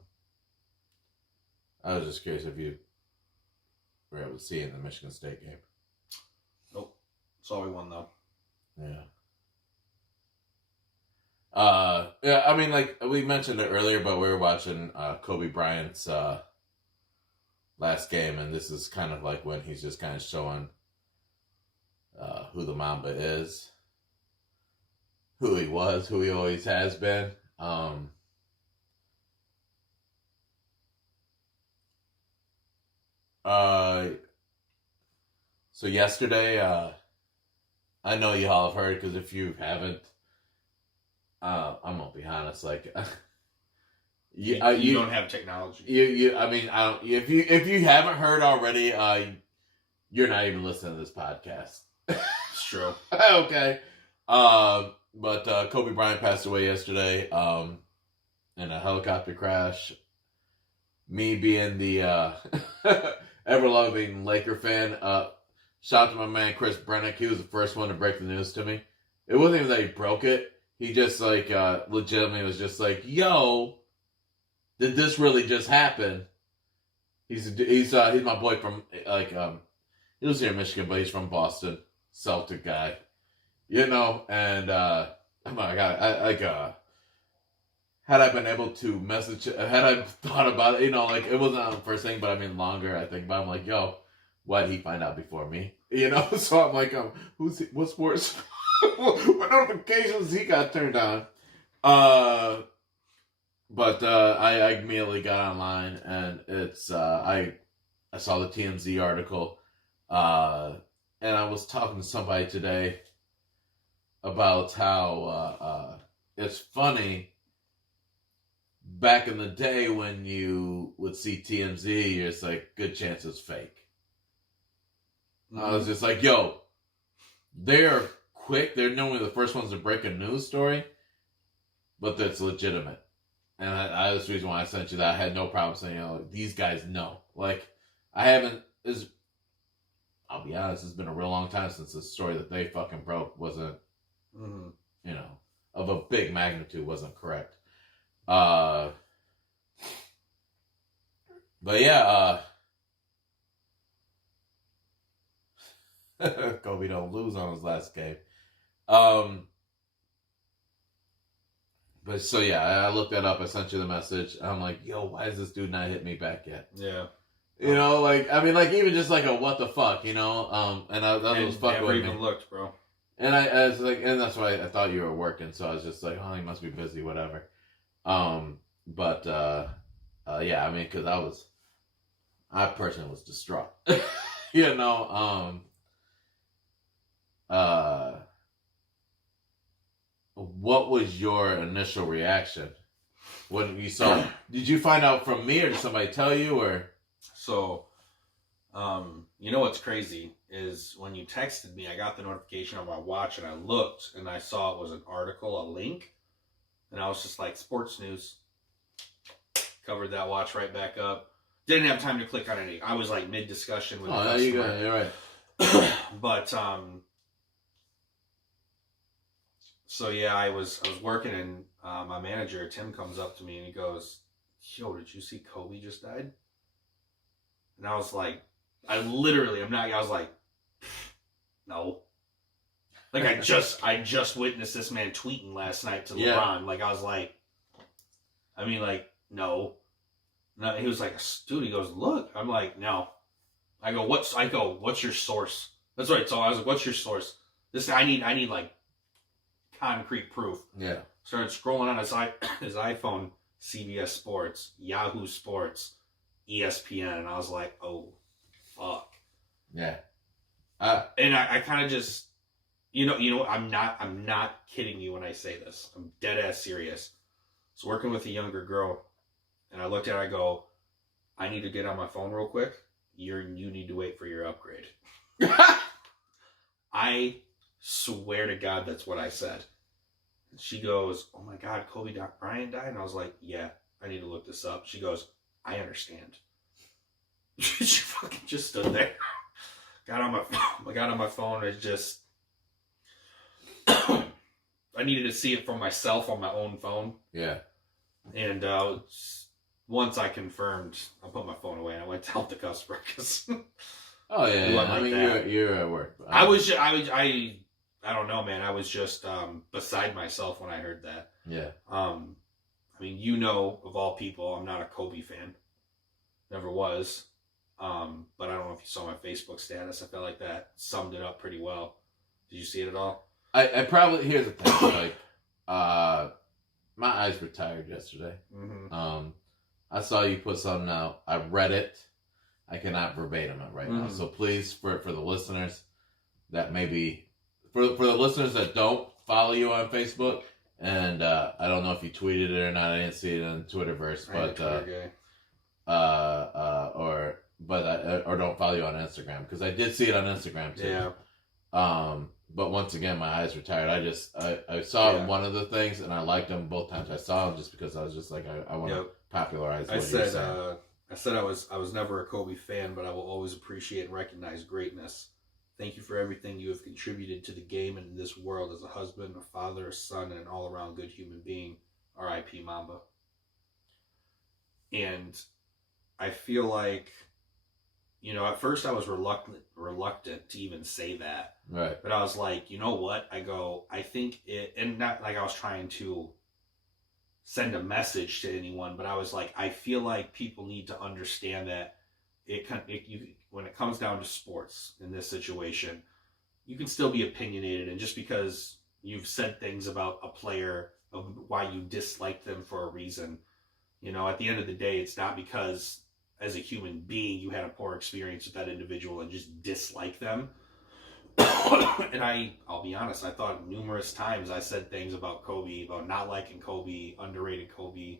was just curious if you were able to see it in the Michigan State game. Nope. Saw we won though. Yeah. Yeah, I mean, like, we mentioned it earlier, but we were watching Kobe Bryant's last game, and this is kind of like when he's just kind of showing who the Mamba is, who he was, who he always has been. So yesterday, I know you all have heard, because if you haven't, I'm gonna be honest, like, you don't have technology. I mean, if you haven't heard already, you're not even listening to this podcast. It's true. Okay. But Kobe Bryant passed away yesterday in a helicopter crash. Me being the ever-loving Laker fan, shout out to my man Chris Brennick. He was the first one to break the news to me. It wasn't even that he broke it. He just, like, legitimately was just like, yo, did this really just happen? He's my boy from, like, he lives here in Michigan, but he's from Boston. Celtic guy. You know, and, oh my God, had I been able to message, had I thought about it, you know, like, it wasn't on the first thing, but I mean, longer, I think, but I'm like, yo, why did he find out before me? You know, so I'm like, what sports, what notifications he got turned on? But I immediately got online, and it's, I saw the TMZ article, and I was talking to somebody today about how it's funny. Back in the day when you would see TMZ, you're just like, good chance it's fake. I was just like, yo, they're quick. They're normally the first ones to break a news story, but that's legitimate. And that's the reason why I sent you that. I had no problem saying, these guys know. Like, I haven't, I'll be honest, it's been a real long time since the story that they fucking broke wasn't, of a big magnitude, wasn't correct. But yeah, Kobe don't lose on his last game. But so yeah, I looked that up. I sent you the message. I'm like, yo, why is this dude not hit me back yet? Yeah. Even just like a what the fuck, and that was fucking never with even me. looked, bro. And I was like, and that's why I thought you were working, so I was just like, oh, he must be busy, whatever. Because I personally was distraught. What was your initial reaction when you saw? Did you find out from me, or did somebody tell you, or? So, what's crazy is when you texted me, I got the notification on my watch, and I looked, and I saw it was an article, a link, and I was just like, sports news. Covered that watch right back up. Didn't have time to click on anything. I was like mid-discussion with the customer. You go. You're right. But, so yeah, I was working, and my manager, Tim, comes up to me, and he goes, yo, did you see Kobe just died? And I was like, I was like, no. Like, I just witnessed this man tweeting last night to LeBron. Yeah. Like, I was like, no. No, he was like, dude, he goes, look. I'm like, no. I go, what's your source? That's right. So I was like, what's your source? I need like concrete proof. Yeah. Started scrolling on his iPhone, CBS Sports, Yahoo Sports, ESPN, and I was like, oh, fuck. Yeah. And I kind of just, I'm not kidding you when I say this. I'm dead ass serious. I was working with a younger girl, and I looked at her, I go, I need to get on my phone real quick. You need to wait for your upgrade. I swear to God, that's what I said. And she goes, oh my God, Kobe Bryant died? And I was like, yeah, I need to look this up. She goes, I understand. She fucking just stood there. Got on my phone. It just, I needed to see it for myself on my own phone. Yeah. And once I confirmed, I put my phone away and I went to help the customer because. Oh yeah. I mean, you're at work. I don't know, man. I was just beside myself when I heard that. Yeah. I mean, of all people, I'm not a Kobe fan. Never was. But I don't know if you saw my Facebook status. I felt like that summed it up pretty well. Did you see it at all? I probably, here's the thing, my eyes were tired yesterday. Mm-hmm. I saw you put something out. I read it. I cannot verbatim it right now. So please, for the listeners that maybe, for the listeners that don't follow you on Facebook, and I don't know if you tweeted it or not. I didn't see it on Twitterverse, or don't follow you on Instagram, because I did see it on Instagram too. Yeah. But once again, my eyes were tired. I saw one of the things, and I liked them both times I saw them, just because I was just like, I want to popularize what you're saying. I said I was never a Kobe fan, but I will always appreciate and recognize greatness. Thank you for everything you have contributed to the game and in this world as a husband, a father, a son, and an all-around good human being. R.I.P. Mamba. And I feel like, at first I was reluctant to even say that. Right. But I was like, you know what? I think it, and not like I was trying to send a message to anyone, but I was like, I feel like people need to understand that when it comes down to sports in this situation, you can still be opinionated, and just because you've said things about a player of why you dislike them for a reason, at the end of the day, it's not because as a human being you had a poor experience with that individual and just dislike them. And I'll be honest, I thought numerous times I said things about Kobe, about not liking Kobe, underrated Kobe.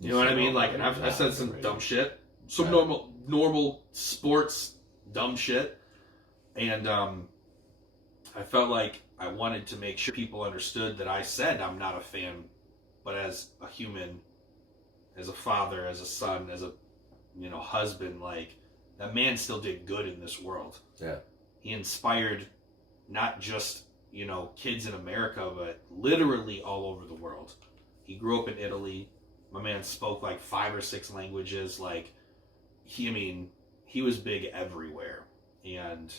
You know what I mean? Like, and I said some dumb shit, some normal sports dumb shit. And I felt like I wanted to make sure people understood that I said I'm not a fan, but as a human, as a father, as a son, as a husband, like that man still did good in this world. Yeah. He inspired not just kids in America, but literally all over the world. He grew up in Italy. My man spoke like 5 or 6 languages. Like he was big everywhere. And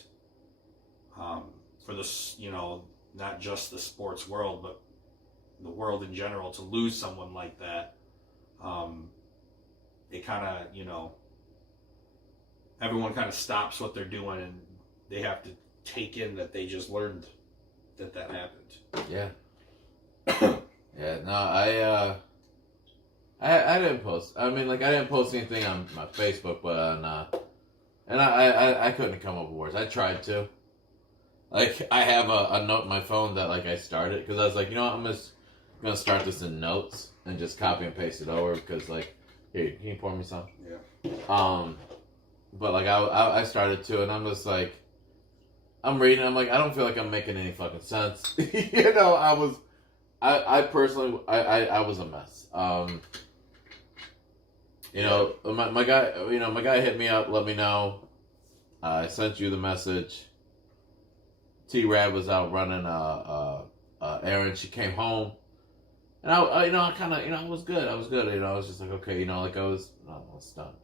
for this, not just the sports world, but the world in general, to lose someone like that, it kind of, everyone kind of stops what they're doing and they have to take in that they just learned that happened. Yeah. Yeah, no, I didn't post. I mean, like, I didn't post anything on my Facebook, but on, and I couldn't come up with words. I tried to. Like, I have a note in my phone that, like, I started, because I was like, I'm just going to start this in notes and just copy and paste it over, because, like, here, can you pour me some? Yeah. But, like, I started to, and I'm just like, I'm reading, I'm like, I don't feel like I'm making any fucking sense. I personally, I was a mess. My guy hit me up, let me know. I sent you the message. T-Rad was out running errand. She came home, and I kind of, I was good. I was just like, okay, I was stunned,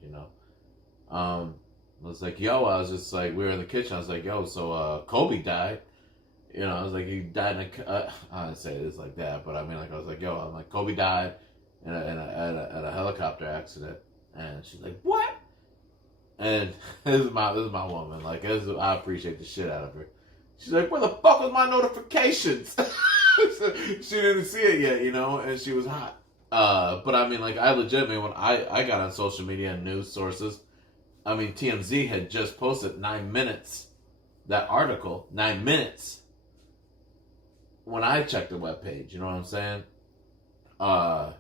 I was like, I was just like, we were in the kitchen. I was like, so Kobe died. I was like, he died in I didn't say this like that, but I mean, like, I was like, I'm like, Kobe died in a helicopter accident. And she's like, what? And this is my woman. Like, I appreciate the shit out of her. She's like, where the fuck was my notifications? She didn't see it yet, and she was hot. But I mean, like, I legitimately, when I got on social media and news sources, I mean, TMZ had just posted 9 minutes, that article, 9 minutes, when I checked the webpage, you know what I'm saying? And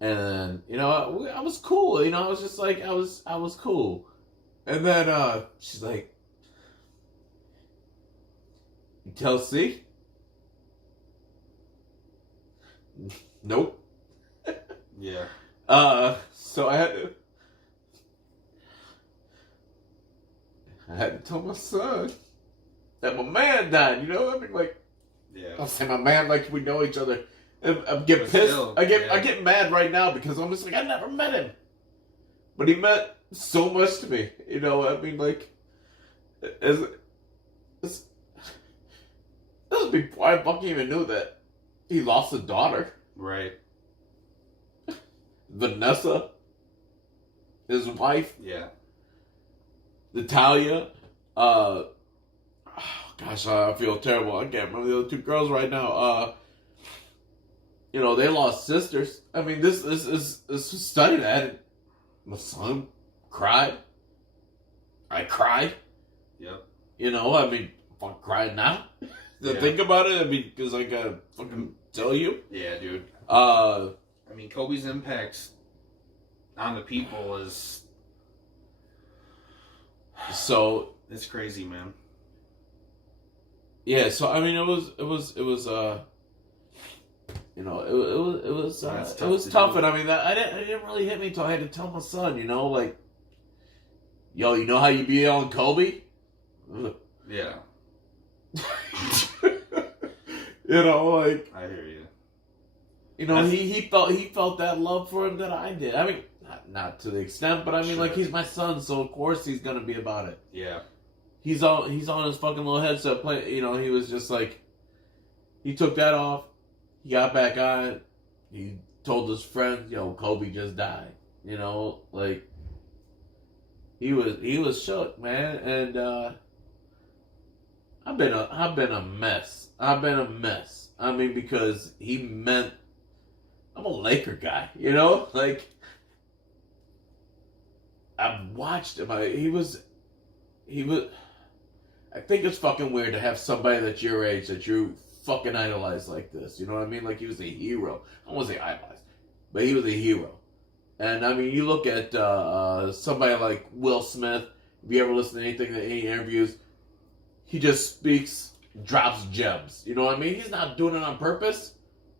then, I was cool, I was just like, I was cool. And then, she's like, you tell C? Nope. Yeah. So I had to tell my son that my man died, I mean, like, yeah. I'll say my man, like, we know each other. I get pissed. Still, I get mad right now because I'm just like, I never met him. But he meant so much to me. I mean, like, this was before I fucking even knew that he lost a daughter. Right. Vanessa, his wife. Yeah. Natalia. Gosh, I feel terrible. I can't remember the other 2 girls right now. They lost sisters. I mean, this was studied at. My son cried. I cried. Yep. I mean, fuck, cried now. To think about it, I mean, because I gotta fucking tell you. Yeah, dude. I mean, Kobe's impact on the people is so it's crazy, man. Yeah, so I mean, it was tough, and I mean, that it didn't really hit me until I had to tell my son, like, yo, you know how you be on Kobe? Yeah. Like, I hear you. He felt that love for him that I did. I mean, not to the extent, but I mean, like, he's my son, so of course he's gonna be about it. Yeah. He's on his fucking little headset play. He was just like, he took that off. He got back on. He told his friend, Kobe just died. Like, he was shook, man. And I've been a mess. I mean, because he meant, I'm a Laker guy, like, I've watched him. He was. I think it's fucking weird to have somebody that's your age that you fucking idolize like this. You know what I mean? Like, he was a hero. I won't say idolize, but he was a hero. And I mean, you look at somebody like Will Smith. If you ever listen to anything that any interviews, he just speaks, drops gems. You know what I mean? He's not doing it on purpose.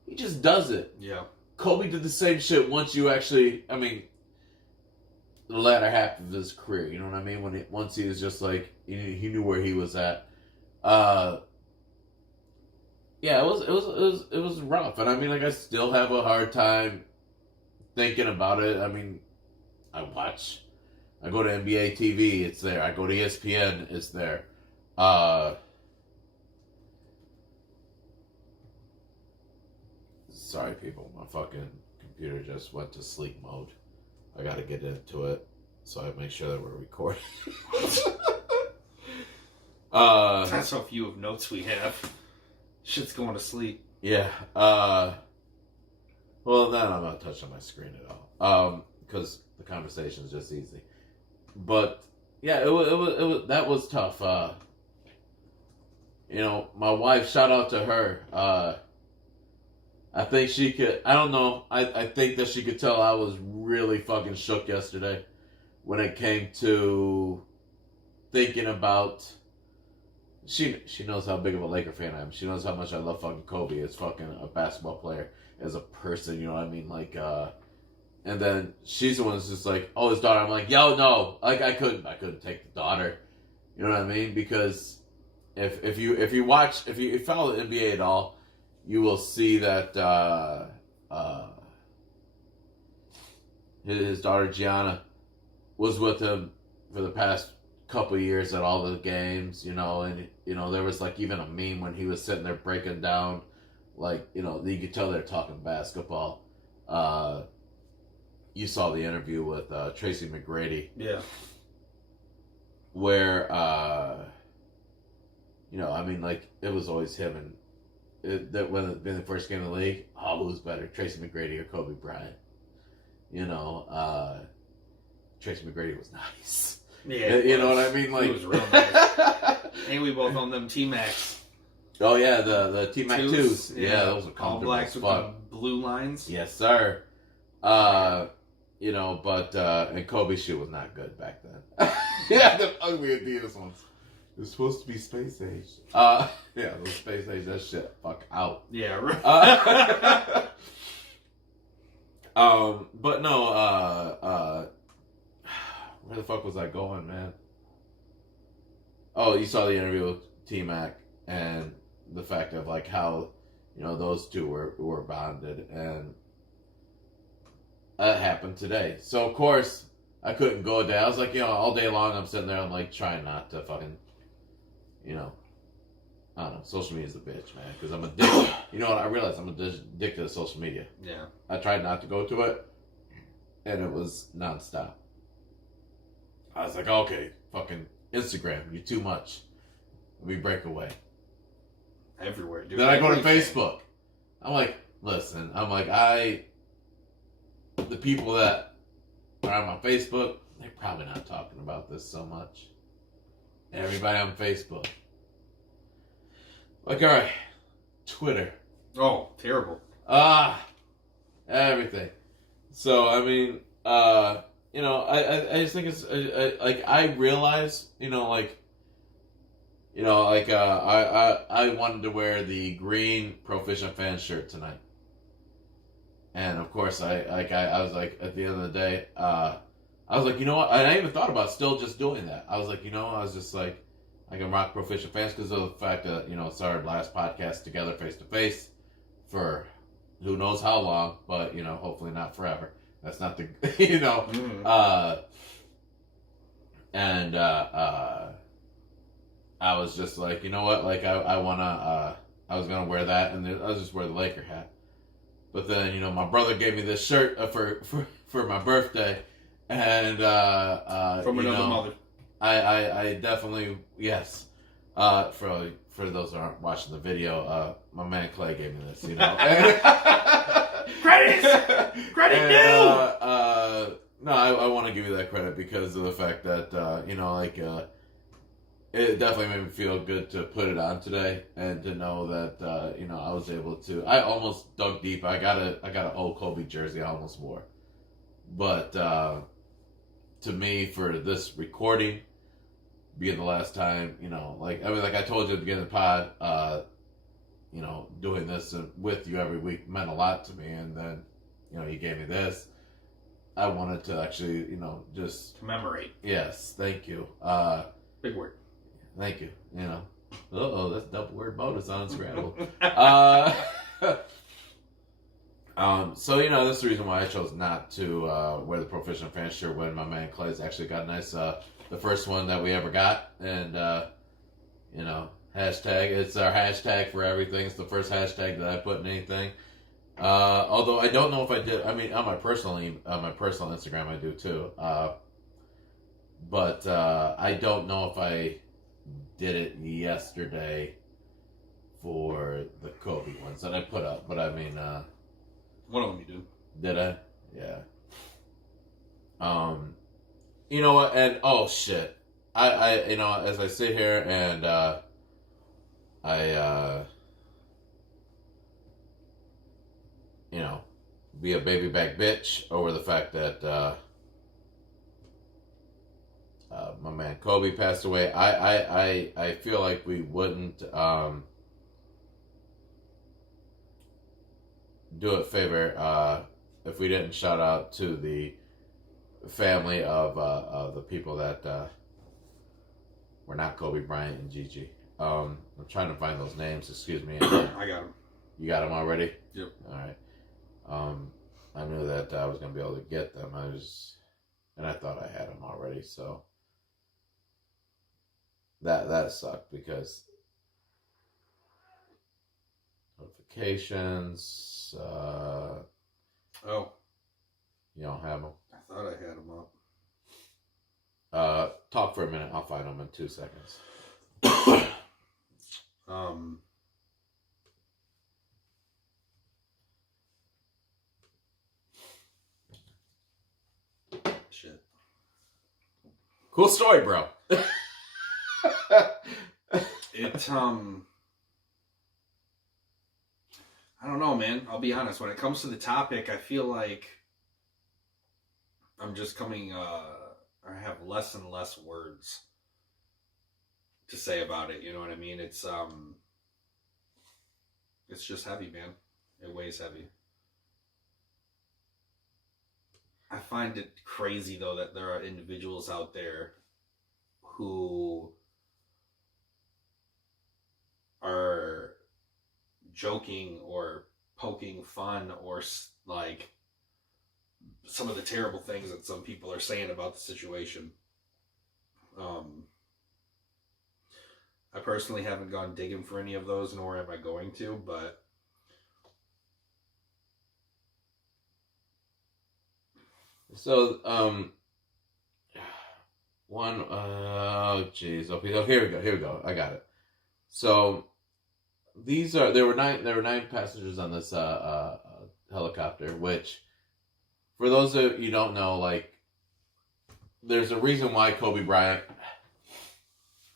He just does it. Yeah. Kobe did the same shit once you actually, I mean, the latter half of his career. You know what I mean? Once he was just like, he knew where he was at. Yeah, it was rough, and I mean, like, I still have a hard time thinking about it. I mean, I go to NBA TV, it's there. I go to ESPN, it's there. Sorry, people, my fucking computer just went to sleep mode. I gotta get into it, so I make sure that we're recording. That's how few of notes we have. Shit's going to sleep. Yeah. Well, then I'm not touching my screen at all. Because the conversation is just easy. But yeah, it was that was tough. You know, my wife. Shout out to her. I think she could. I don't know. I think that she could tell I was really fucking shook yesterday when it came to thinking about. She knows how big of a Laker fan I am. She knows how much I love fucking Kobe as fucking a basketball player, as a person, you know what I mean? Like, and then she's the one that's just like, oh, his daughter. I'm like, yo, no, like I couldn't take the daughter. You know what I mean? Because if you follow the NBA at all, you will see that his daughter Gianna was with him for the past couple years at all the games, you know, and you know there was like even a meme when he was sitting there breaking down, like, you know, you could tell they're talking basketball. You saw the interview with Tracy McGrady, yeah, where you know, I mean, like it was always him and that when they first came in the league, oh, who's better, Tracy McGrady or Kobe Bryant? You know, Tracy McGrady was nice. Yeah, you know what I mean? Like, he was real nice. And we both owned them T-Max. Oh yeah, the T-Mac 2s. Yeah, those are all blacks with the blue lines. Yes, sir. You know, but and Kobe's shoe was not good back then. Yeah, the ugly Adidas ones. It was supposed to be space age. Yeah, those space age, that shit, fuck out. Yeah, right. But no, where the fuck was I going, man? Oh, you saw the interview with T-Mac and the fact of like how, you know, those two were bonded, and that happened today. So of course I couldn't go a day. I was like, you know, all day long I'm sitting there, I'm like trying not to fucking, you know, I don't know. Social media is a bitch, man, because I'm addicted. You know what? I realized I'm addicted to social media. Yeah. I tried not to go to it, and it was nonstop. I was like, okay, fucking Instagram, you're too much. Let me break away. Everywhere, dude. Then I go to Facebook. I'm like, listen, the people that are on my Facebook, they're probably not talking about this so much. Everybody on Facebook. Like, alright, Twitter. Oh, terrible. Everything. So, I mean, you know, I just think it's, like, I realize, you know, like, I wanted to wear the green Proficient fan shirt tonight. And, of course, I was like, at the end of the day, I was like, you know what, I even thought about still just doing that. I was like, you know, I was just like, I can rock Proficient fans because of the fact that, you know, it's our last podcast together face to face for who knows how long, but, you know, hopefully not forever. That's not the, you know, and I was just like, you know what, like, I was going to wear that, and I was just wear the Laker hat. But then, you know, my brother gave me this shirt for my birthday, and, From you another know, mother. I definitely, yes, for those that aren't watching the video, my man Clay gave me this, you know. Credit due! No, I want to give you that credit because of the fact that, you know, like, it definitely made me feel good to put it on today and to know that, you know, I was able to, I almost dug deep. I got an old Kobe jersey I almost wore. But, to me, for this recording, being the last time, like I told you at the beginning of the pod, doing this with you every week meant a lot to me, and then, you gave me this. I wanted to actually, just commemorate. Yes, thank you. Big word. Thank you. That's double word bonus on Scrabble. So that's the reason why I chose not to wear the Proficient fan shirt when my man Clay's actually got a nice, the first one that we ever got, and hashtag. It's our hashtag for everything. It's the first hashtag that I put in anything. Although I don't know if I did. I mean, on my personal Instagram, I do too. But I don't know if I did it yesterday for the Kobe ones that I put up. But I mean, one of them you do. Did I? Yeah. You know what? And oh shit, I as I sit here and be a baby back bitch over the fact that my man Kobe passed away. I feel like we wouldn't do it favor if we didn't shout out to the family of the people that were not Kobe Bryant and Gigi. I'm trying to find those names. Excuse me. I got them. You got them already? Yep. All right. I knew that I was gonna be able to get them. I thought I had them already. So that sucked because notifications. Oh. You don't have them. I thought I had them up. Talk for a minute. I'll find them in 2 seconds. Shit. Cool story, bro. I don't know, man. I'll be honest. When it comes to the topic, I feel like I'm just I have less and less words to say about it. You know what I mean? It's just heavy, man. It weighs heavy. I find it crazy, though, that there are individuals out there who are joking or poking fun or like some of the terrible things that some people are saying about the situation. I personally haven't gone digging for any of those, nor am I going to, but so okay, here we go, I got it. So there were nine passengers on this helicopter, which for those of you who don't know, like, there's a reason why Kobe Bryant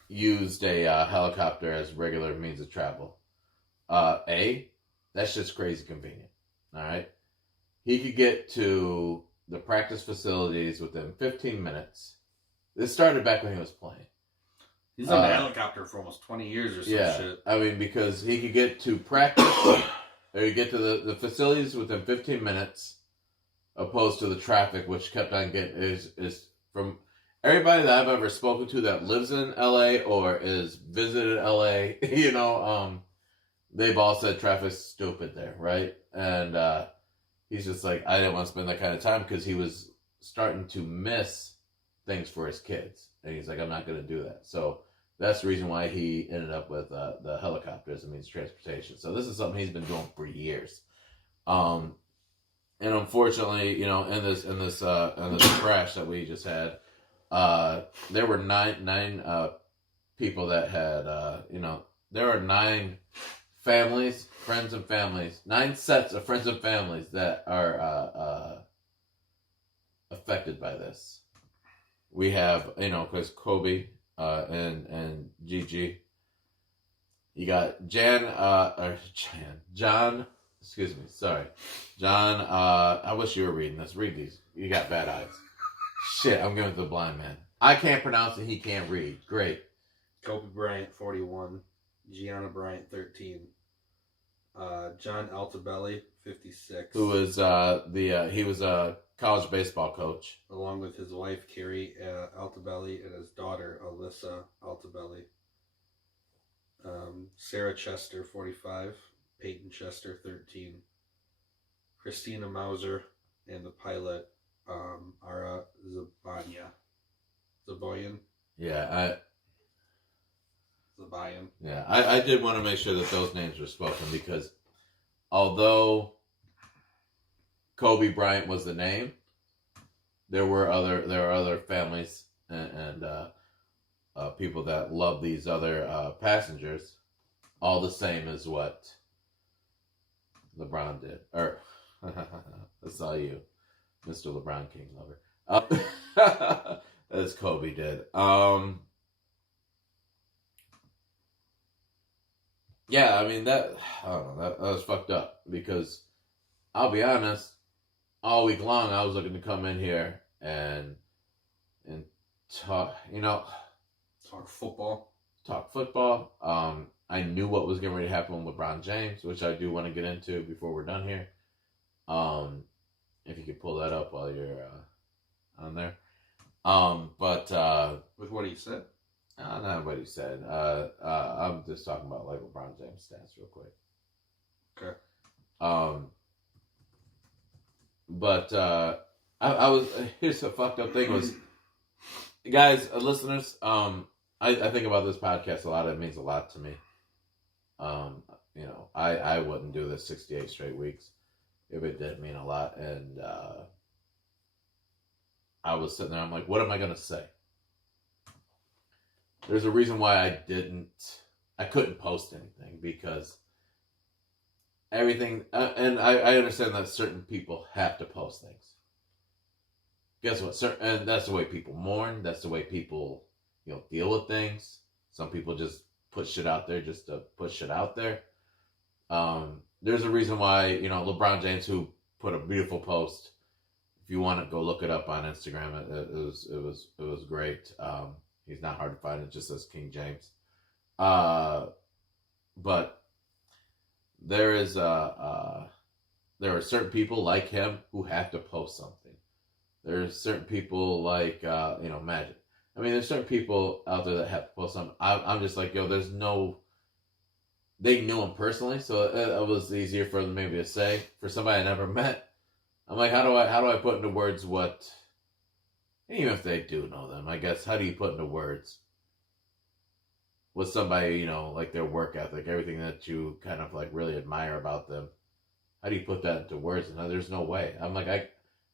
used a helicopter as regular means of travel. That's just crazy convenient. All right, he could get to the practice facilities within 15 minutes. This started back when he was playing. He's on a helicopter for almost 20 years or some shit. I mean, because he could get to practice, or you get to the facilities within 15 minutes, opposed to the traffic, which kept on getting, is from everybody that I've ever spoken to that lives in LA or is visited LA, they've all said traffic's stupid there, right? And he's just like, I didn't want to spend that kind of time because he was starting to miss things for his kids. And he's like, I'm not going to do that. So that's the reason why he ended up with the helicopter as a means of transportation. So this is something he's been doing for years. And unfortunately, in this crash that we just had, there were nine people that had, there are 9 families, friends and families, 9 sets of friends and families that are affected by this. We have, because Kobe and Gigi. You got John. Excuse me. Sorry, John. I wish you were reading this. Read these. You got bad eyes. Shit, I'm going to the blind man. I can't pronounce it. He can't read. Great. Kobe Bryant, 41. Gianna Bryant, 13. John Altobelli, 56. Who was he was a college baseball coach. Along with his wife, Carrie Altobelli, and his daughter, Alyssa Altobelli. Sarah Chester, 45. Peyton Chester, 13. Christina Mauser, and the pilot, Ara Zaboyan. Yeah, Zabayan. Yeah, I did want to make sure that those names were spoken because although Kobe Bryant was the name, there were other families and people that love these other passengers, all the same as what LeBron did. Or that's all you, Mr. LeBron King lover. As Kobe did. Yeah, I mean I don't know, that was fucked up because I'll be honest, all week long I was looking to come in here and talk, Talk football. Talk football. I knew what was getting ready to happen with LeBron James, which I do want to get into before we're done here. If you could pull that up while you're on there. But With what he said? not what he said. I'm just talking about like LeBron James stats real quick. Okay. But I was here's the fucked up thing was, guys, listeners. I think about this podcast a lot. It means a lot to me. I wouldn't do this 68 straight weeks if it didn't mean a lot. And I was sitting there. I'm like, what am I gonna say? There's a reason why I couldn't post anything because everything, and I understand that certain people have to post things. Guess what? And that's the way people mourn. That's the way people, deal with things. Some people just put shit out there just to put shit out there. There's a reason why, LeBron James, who put a beautiful post. If you want to go look it up on Instagram, it was great. He's not hard to find. It just says King James. But there are certain people like him who have to post something. There's certain people like Magic. I mean, there's certain people out there that have to post something. I'm just like, there's no. They knew him personally, so it was easier for them maybe to say. For somebody I never met, I'm like, how do I put into words what? Even if they do know them, I guess, how do you put into words with somebody, like their work ethic, everything that you kind of like really admire about them? How do you put that into words? And there's no way. I'm like,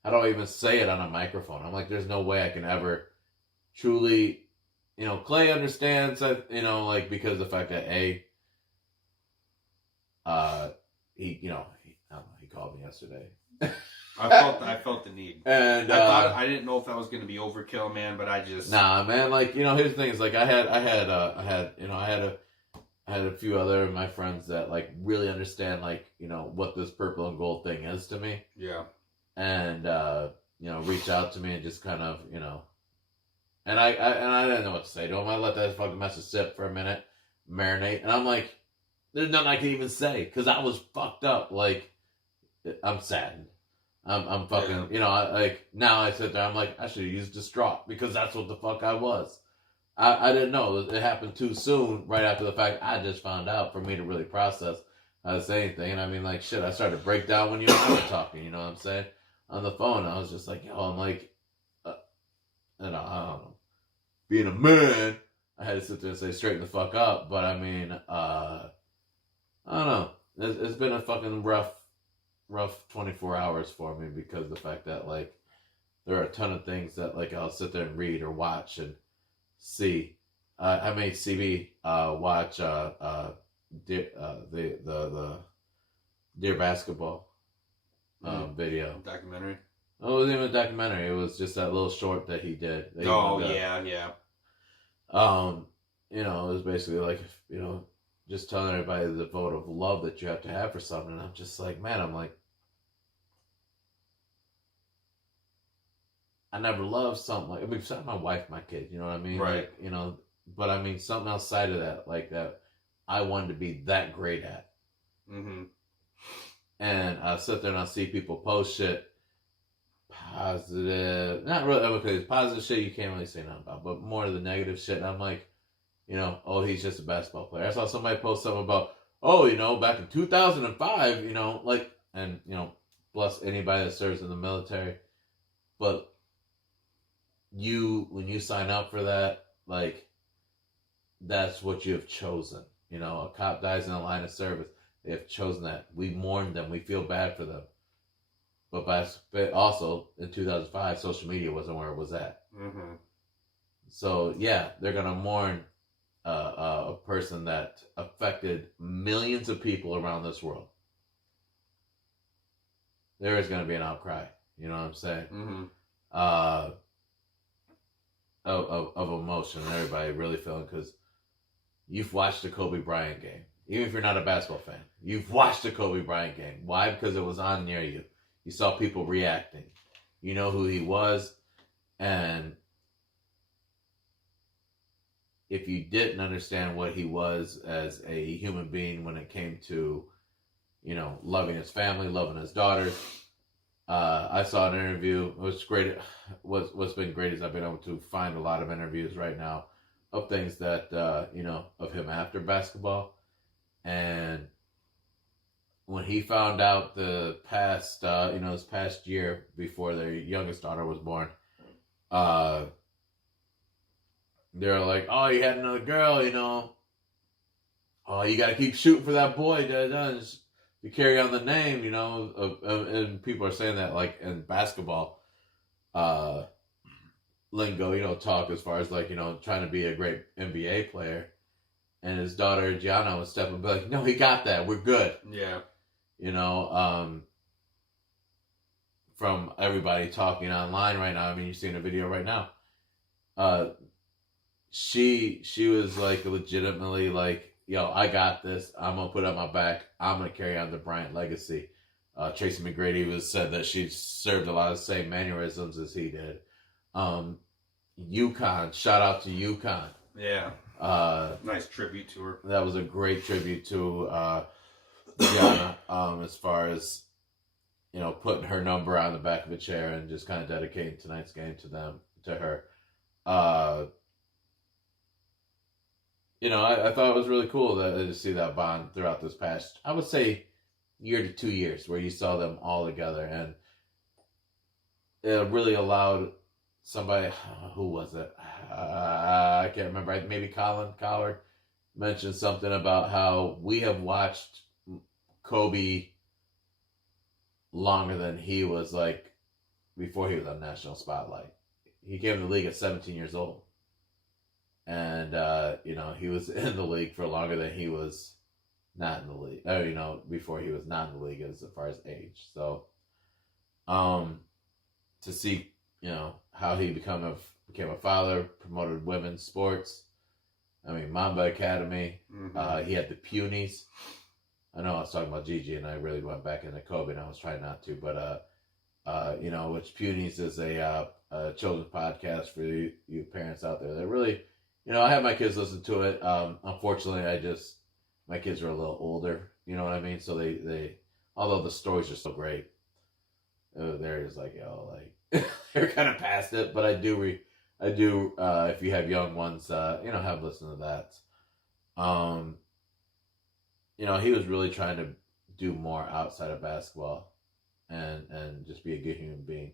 how do I even say it on a microphone? I'm like, there's no way I can ever truly, Clay understands that, because of the fact that he I don't know, he called me yesterday. I felt the need, and I didn't know if that was going to be overkill, man. But I just man. Like here's the thing: is like I had a few other of my friends that like really understand like what this purple and gold thing is to me. Yeah. And reach out to me and just kind of and I didn't know what to say to him. I let that fucking message sit for a minute, marinate, and I'm like, there's nothing I can even say because I was fucked up. Like I'm saddened. I'm fucking, now I sit there, I'm like, I should have used distraught because that's what the fuck I was. I didn't know. It happened too soon, right after the fact I just found out for me to really process how to say anything. And I mean, like, shit, I started to break down when you and I were talking, you know what I'm saying? On the phone, I was just like, I'm like, I don't know. Being a man, I had to sit there and say, straighten the fuck up. But I mean, I don't know. It's been a fucking rough 24 hours for me because the fact that like there are a ton of things that like I'll sit there and read or watch and see. I made CB watch the Dear Basketball video documentary. Oh, it wasn't even a documentary. It was just that little short that he did. Yeah. It was basically like just telling everybody the vote of love that you have to have for something. And I'm just like, man, I never loved something like, I mean, besides my wife, my kid, you know what I mean? Right. Like, you know, but I mean, something outside of that, like that, I wanted to be that great at. Mm-hmm. And I sit there and I see people post shit, positive, not really, okay, positive shit you can't really say nothing about, but more of the negative shit. And I'm like, you know, oh, he's just a basketball player. I saw somebody post something about, oh, you know, back in 2005, you know, like, and, you know, bless anybody that serves in the military. But when you sign up for that, like, that's what you have chosen. You know, a cop dies in the line of service. They have chosen that. We mourn them. We feel bad for them. But also, in 2005, social media wasn't where it was at. Mm-hmm. So, yeah, they're going to mourn a person that affected millions of people around this world. There is going to be an outcry. You know what I'm saying? Mm-hmm. Of emotion and everybody really feeling, because you've watched the Kobe Bryant game. Even if you're not a basketball fan, you've watched the Kobe Bryant game. Why? Because it was on near you. You saw people reacting. You know who he was. And if you didn't understand what he was as a human being when it came to, you know, loving his family, loving his daughters, I saw an interview. It was great. What's been great is I've been able to find a lot of interviews right now of things that, you know, of him after basketball. And when he found out this past year before their youngest daughter was born, they're like, oh, you had another girl, you know. Oh, you got to keep shooting for that boy. Just to carry on the name, you know. And people are saying that, like, in basketball lingo, you know, talk as far as, like, you know, trying to be a great NBA player. And his daughter, Gianna, would step up and be like, no, he got that. We're good. Yeah. You know, from everybody talking online right now. I mean, you're seeing a video right now. She was like legitimately like, yo, I got this. I'm gonna put up my back. I'm gonna carry on the Bryant legacy. Tracy McGrady said that she served a lot of the same mannerisms as he did. UConn, shout out to UConn. Yeah. Nice tribute to her. That was a great tribute to Gianna, as far as, you know, putting her number on the back of a chair and just kind of dedicating tonight's game to her. You know, I thought it was really cool to see that bond throughout this past, I would say, year to 2 years, where you saw them all together. And it really allowed somebody, who was it? I can't remember. Maybe Colin Coward mentioned something about how we have watched Kobe longer than he was, like, before he was on national spotlight. He came to the league at 17 years old. And, you know, he was in the league for longer than he was not in the league. You know, before he was not in the league as far as age. So, to see, you know, how he became a father, promoted women's sports. I mean, Mamba Academy. Mm-hmm. He had the Punies. I know I was talking about Gigi, and I really went back into Kobe, and I was trying not to, but you know, which Punies is a children's podcast for you parents out there that really, you know, I have my kids listen to it. Unfortunately, my kids are a little older, you know what I mean? So they although the stories are so great, they're just like, yo, like, they're kind of past it, but I do, if you have young ones, you know, have listened to that. You know, he was really trying to do more outside of basketball and just be a good human being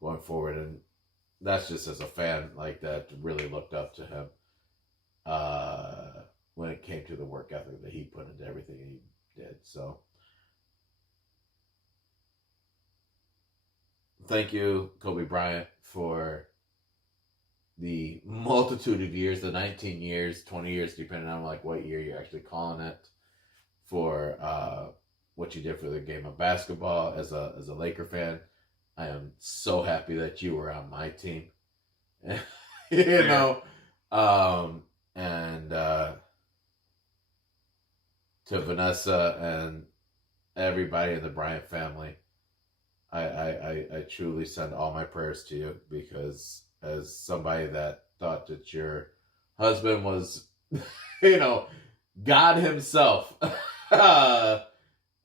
going forward. And that's just as a fan, like, that really looked up to him when it came to the work ethic that he put into everything he did. So thank you, Kobe Bryant, for the multitude of years, the 19 years, 20 years, depending on, like, what year you're actually calling it, for what you did for the game of basketball. As a Laker fan, I am so happy that you were on my team. You know, and to Vanessa and everybody in the Bryant family, I truly send all my prayers to you, because as somebody that thought that your husband was, God himself, I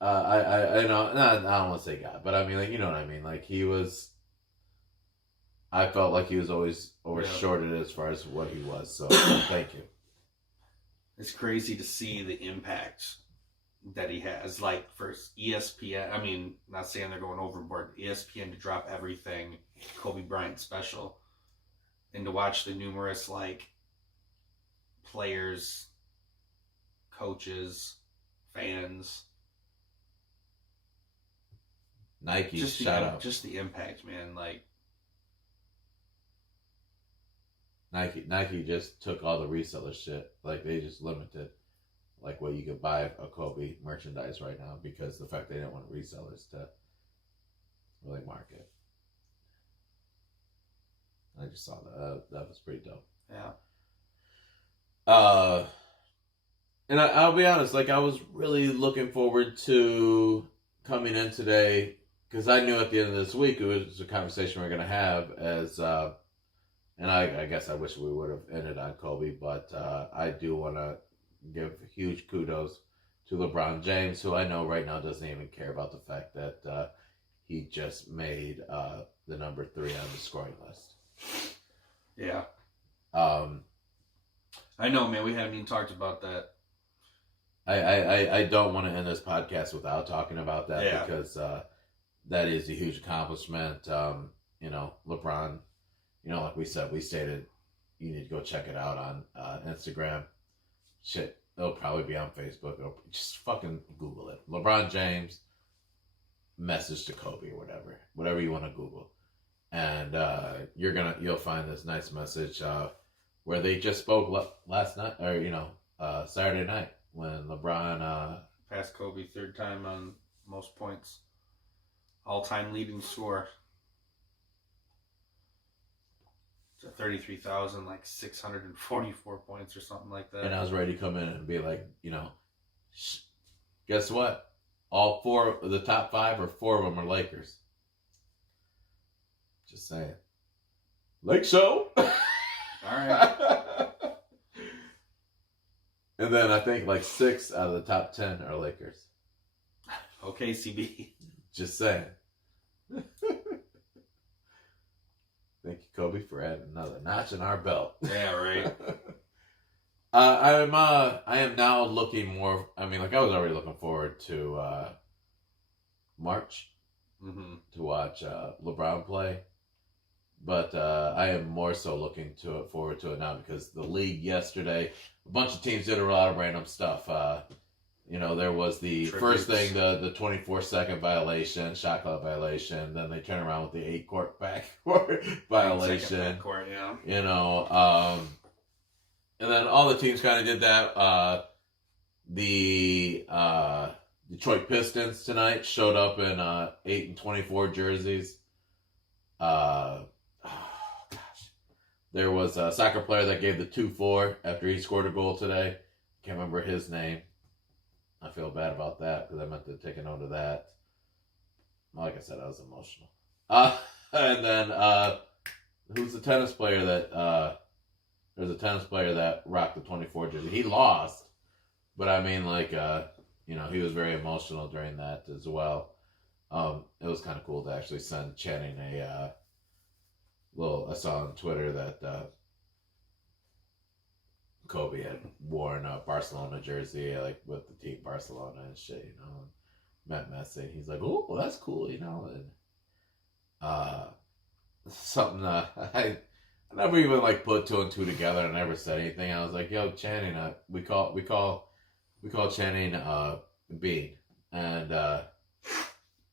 know, I don't want to say God, but I mean, like, you know what I mean? Like, I felt like he was always overshorted as far as what he was, so thank you. It's crazy to see the impact that he has. Like, for ESPN, I mean, not saying they're going overboard, ESPN to drop everything Kobe Bryant special, and to watch the numerous, like, players, coaches, fans, Nike, shout out. Just the impact, man. Like, Nike just took all the reseller shit. Like, they just limited like what you could buy a Kobe merchandise right now, because the fact they didn't want resellers to really market. I just saw that. That was pretty dope. Yeah. And I'll be honest, like, I was really looking forward to coming in today, because I knew at the end of this week it was a conversation we are going to have as, and I guess I wish we would have ended on Kobe, but I do want to give huge kudos to LeBron James, who I know right now doesn't even care about the fact that he just made the number 3 on the scoring list. Yeah. I know, man. We haven't even talked about that. I don't want to end this podcast without talking about that, because that is a huge accomplishment. LeBron, like we stated, you need to go check it out on Instagram. Shit, it'll probably be on Facebook. Just fucking Google it. LeBron James message to Kobe, or whatever you want to Google, and you'll find this nice message where they just spoke last night, or Saturday night, when LeBron passed Kobe 3rd time on most points, all-time leading scorer. 33,644 points or something like that. And I was ready to come in and be like, guess what? All 4 of the top 5 or 4 of them are Lakers. Just saying. Lake Show. All right. And then I think like 6 out of the top 10 are Lakers. Okay, CB. Just saying. Thank you, Kobe, for adding another notch in our belt. Yeah, right. I am now looking more. I mean, like, I was already looking forward to March to watch LeBron play, but I am more so looking forward to it now, because the league yesterday, a bunch of teams did a lot of random stuff. There was the first thing, the 24-second violation, shot clock violation. Then they turn around with the 8-court backcourt violation. Backcourt, yeah. And then all the teams kind of did that. The Detroit Pistons tonight showed up in 8 and 24 jerseys. There was a soccer player that gave the 2-4 after he scored a goal today. Can't remember his name. I feel bad about that, because I meant to take a note of that. Like I said, I was emotional. And then who's the tennis player that there's a tennis player that rocked the 24 jersey. He lost, but I mean, like, he was very emotional during that as well. It was kind of cool to actually send Channing I saw on Twitter that Kobe had worn a Barcelona jersey, like, with the team Barcelona and shit, and met Messi. He's like, oh, well, that's cool, and something I never even, like, put 2 and 2 together. and never said anything. I was like, yo, Channing, we call Channing Bean, and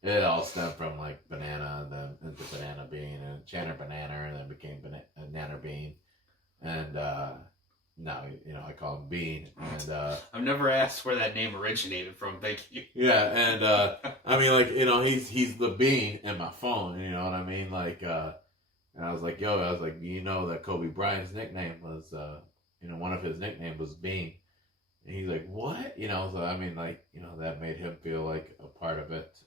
it all stemmed from, like, banana, and then into banana bean, and Channer banana, and then became banana bean, and now, I call him Bean, and I've never asked where that name originated from. Thank you. Yeah, and I mean, like, he's the Bean in my phone. You know what I mean? Like, and I was like, that Kobe Bryant's nickname was, one of his nicknames was Bean, and he's like, what? So I mean, like, that made him feel like a part of it.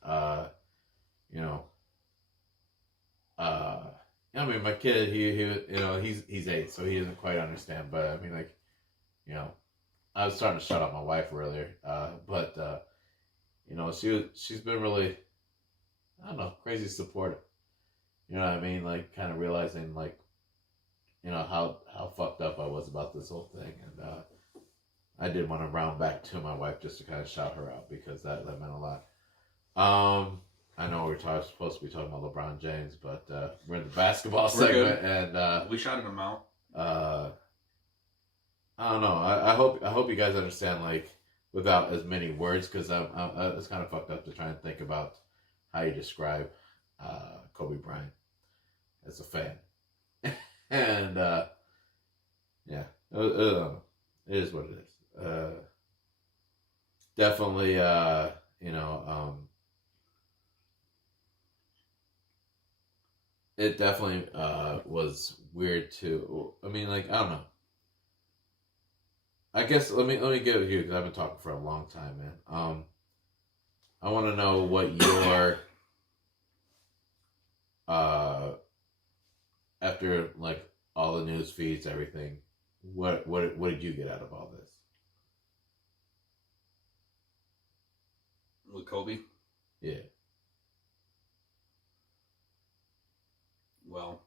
I mean, my kid, he's 8, so he doesn't quite understand. But I mean, like, I was starting to shut up my wife earlier, but she's been really, I don't know, crazy supportive. You know what I mean? Like, kind of realizing, like, how fucked up I was about this whole thing, and I did want to round back to my wife just to kind of shout her out because that meant a lot. I know supposed to be talking about LeBron James, but we're in the basketball segment, good. And we shouted him out. I don't know. I hope you guys understand, like, without as many words, because it's kind of fucked up to try and think about how you describe Kobe Bryant as a fan, and yeah, it is what it is. Definitely, it definitely was weird too. I mean, like, I don't know. I guess let me get with you because I've been talking for a long time, man. I want to know what your after, like, all the news feeds, everything. What did you get out of all this? With Kobe? Yeah. Well,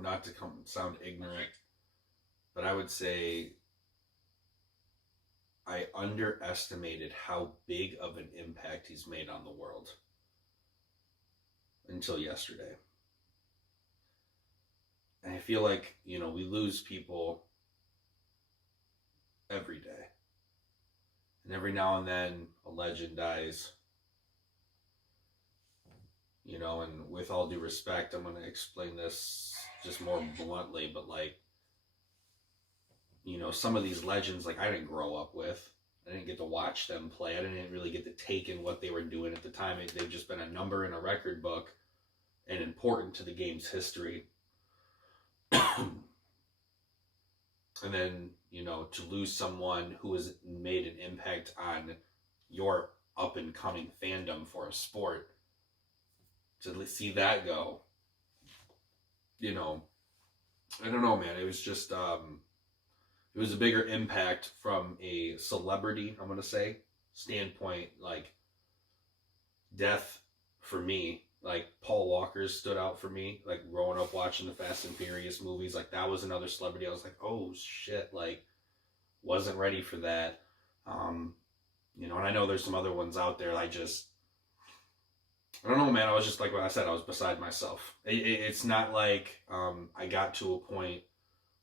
not to sound ignorant, but I would say I underestimated how big of an impact he's made on the world until yesterday. And I feel like, we lose people every day. And every now and then a legend dies. And with all due respect, I'm going to explain this just more bluntly, but, like, some of these legends, like, I didn't grow up with. I didn't get to watch them play. I didn't really get to take in what they were doing at the time. They've just been a number in a record book and important to the game's history. And then, to lose someone who has made an impact on your up-and-coming fandom for a sport, to see that go, I don't know, man. It was just, it was a bigger impact from a celebrity, I'm going to say, standpoint, like, death for me. Like, Paul Walker stood out for me, like, growing up watching the Fast and Furious movies. Like, that was another celebrity. I was like, oh, shit, like, wasn't ready for that. And I know there's some other ones out there. I don't know, man. I was just, like what I said, I was beside myself. It's not like I got to a point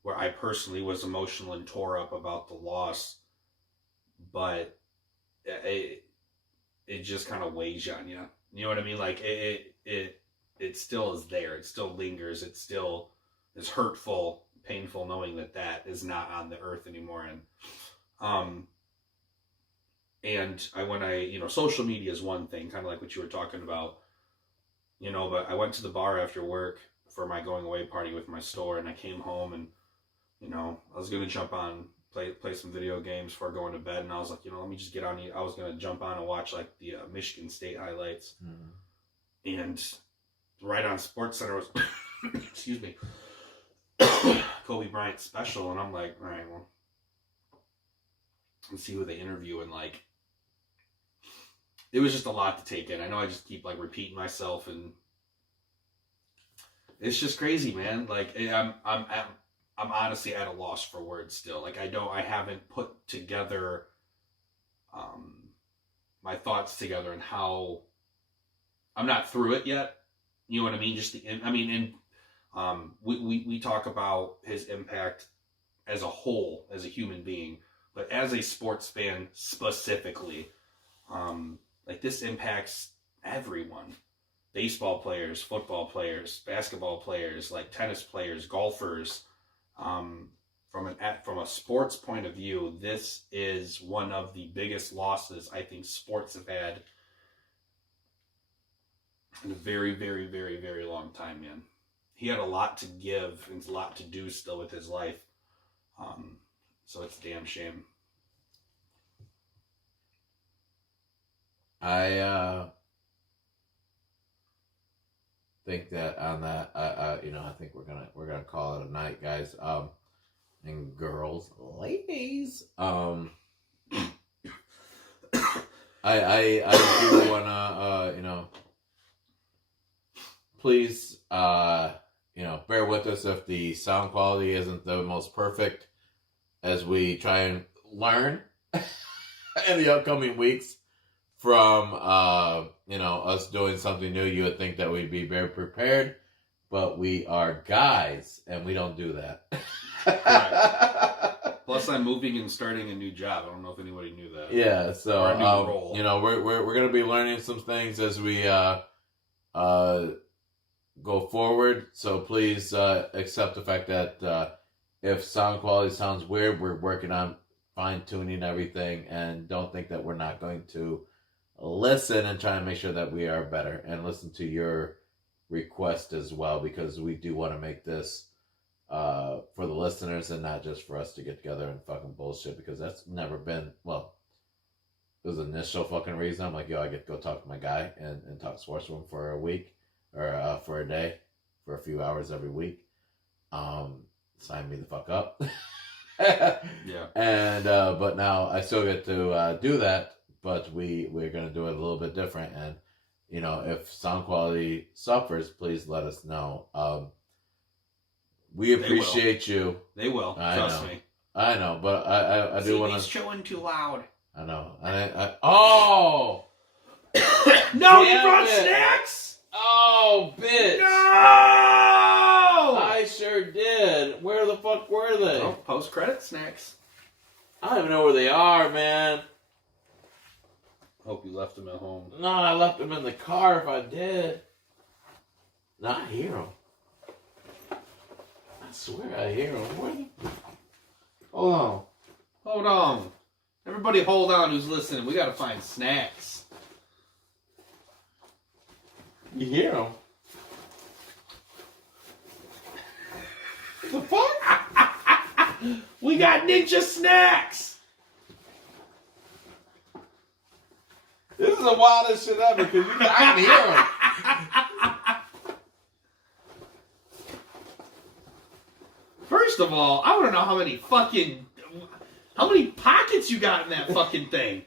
where I personally was emotional and tore up about the loss, but it just kind of weighs on you. You know what I mean? Like, it still is there. It still lingers. It still is hurtful, painful knowing that is not on the earth anymore. And social media is one thing, kind of like what you were talking about, but I went to the bar after work for my going away party with my store, and I came home and, I was going to jump on, play some video games before going to bed, and I was like, let me just get on. I was going to jump on and watch, like, the Michigan State highlights. Mm-hmm. And right on SportsCenter was, excuse me, Kobe Bryant special, and I'm like, all right, well, let's see who they interview, and, like, it was just a lot to take in. I know I just keep, like, repeating myself, and it's just crazy, man. Like, I'm honestly at a loss for words still. Like, I haven't put together my thoughts together and how I'm not through it yet. You know what I mean? We talk about his impact as a whole, as a human being, but as a sports fan specifically, like, this impacts everyone. Baseball players, football players, basketball players, like tennis players, golfers. From a sports point of view, this is one of the biggest losses I think sports have had in a very, very, very, very long time, man. He had a lot to give and a lot to do still with his life. So it's a damn shame. I think that on that, I think we're gonna call it a night, guys. And girls, ladies, I do wanna, please, bear with us if the sound quality isn't the most perfect as we try and learn in the upcoming weeks from, us doing something new. You would think that we'd be very prepared, but we are guys, and we don't do that. Right. Plus, I'm moving and starting a new job. I don't know if anybody knew that. Yeah, so or a new role. we're gonna be learning some things as we go forward. So please accept the fact that if sound quality sounds weird, we're working on fine tuning everything, and don't think that we're not going to listen and try and make sure that we are better and listen to your request as well, because we do want to make this for the listeners and not just for us to get together and fucking bullshit, because that's never been, well, it was the initial fucking reason. I'm like, yo, I get to go talk to my guy and talk sports with him for a week or for a day for a few hours every week. Sign me the fuck up. Yeah. And but now I still get to do that, but we're gonna do it a little bit different. And if sound quality suffers, please let us know. We appreciate you. They will. Trust me. I know, but I do want to. He's chewing too loud. I know. Oh no, you brought snacks. Oh, bitch. No. I sure did. Where the fuck were they? Oh, post-credit snacks. I don't even know where they are, man. Hope you left them at home. No, I left them in the car if I did. No, I hear them. I swear I hear them. Where the... Hold on. Hold on. Everybody hold on who's listening. We gotta find snacks. You hear them? The fuck? We got ninja snacks! This is the wildest shit ever, because I can hear them. First of all, I want to know how many pockets you got in that fucking thing.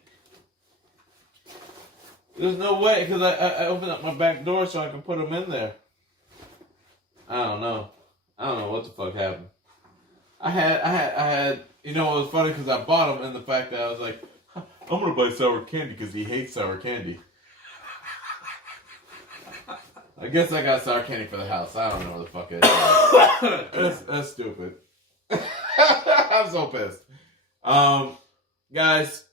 There's no way, because I opened up my back door so I can put them in there. I don't know what the fuck happened. I had, it was funny because I bought them, and the fact that I was like, I'm going to buy sour candy because he hates sour candy. I guess I got sour candy for the house. I don't know what the fuck it is. That's stupid. I'm so pissed. Guys,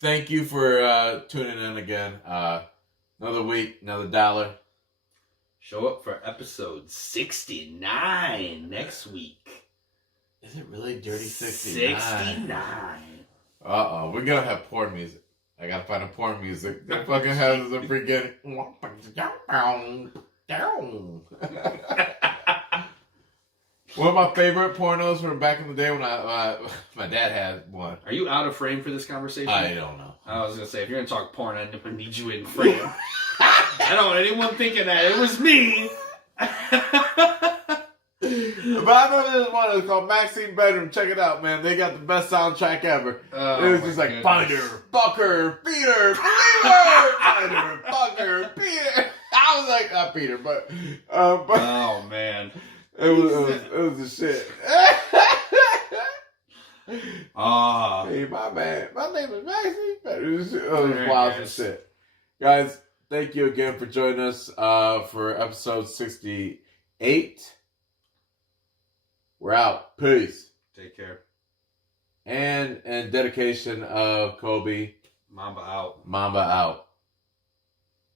thank you for tuning in again. Another week, another dollar. Show up for episode 69 next week. Is it really Dirty 69? 69. Uh-oh, we're gonna have porn music. I gotta find a porn music that fucking has the freaking... One of my favorite pornos from back in the day when my dad had one. Are you out of frame for this conversation? I don't know. I was gonna say, if you're gonna talk porn, I need you in frame. I don't want anyone thinking that it was me. But I remember this one. It was called Maxine Bedroom. Check it out, man. They got the best soundtrack ever. Oh, it was just like binder, fucker, beater, believer, binder, fucker, beater. I was like, not Peter, but oh man, it was the shit. Hey, my man, my name is Maxine Bedroom. It was wild as shit, guys. Thank you again for joining us for episode 68. We're out. Peace. Take care. And dedication of Kobe. Mamba out. Mamba out.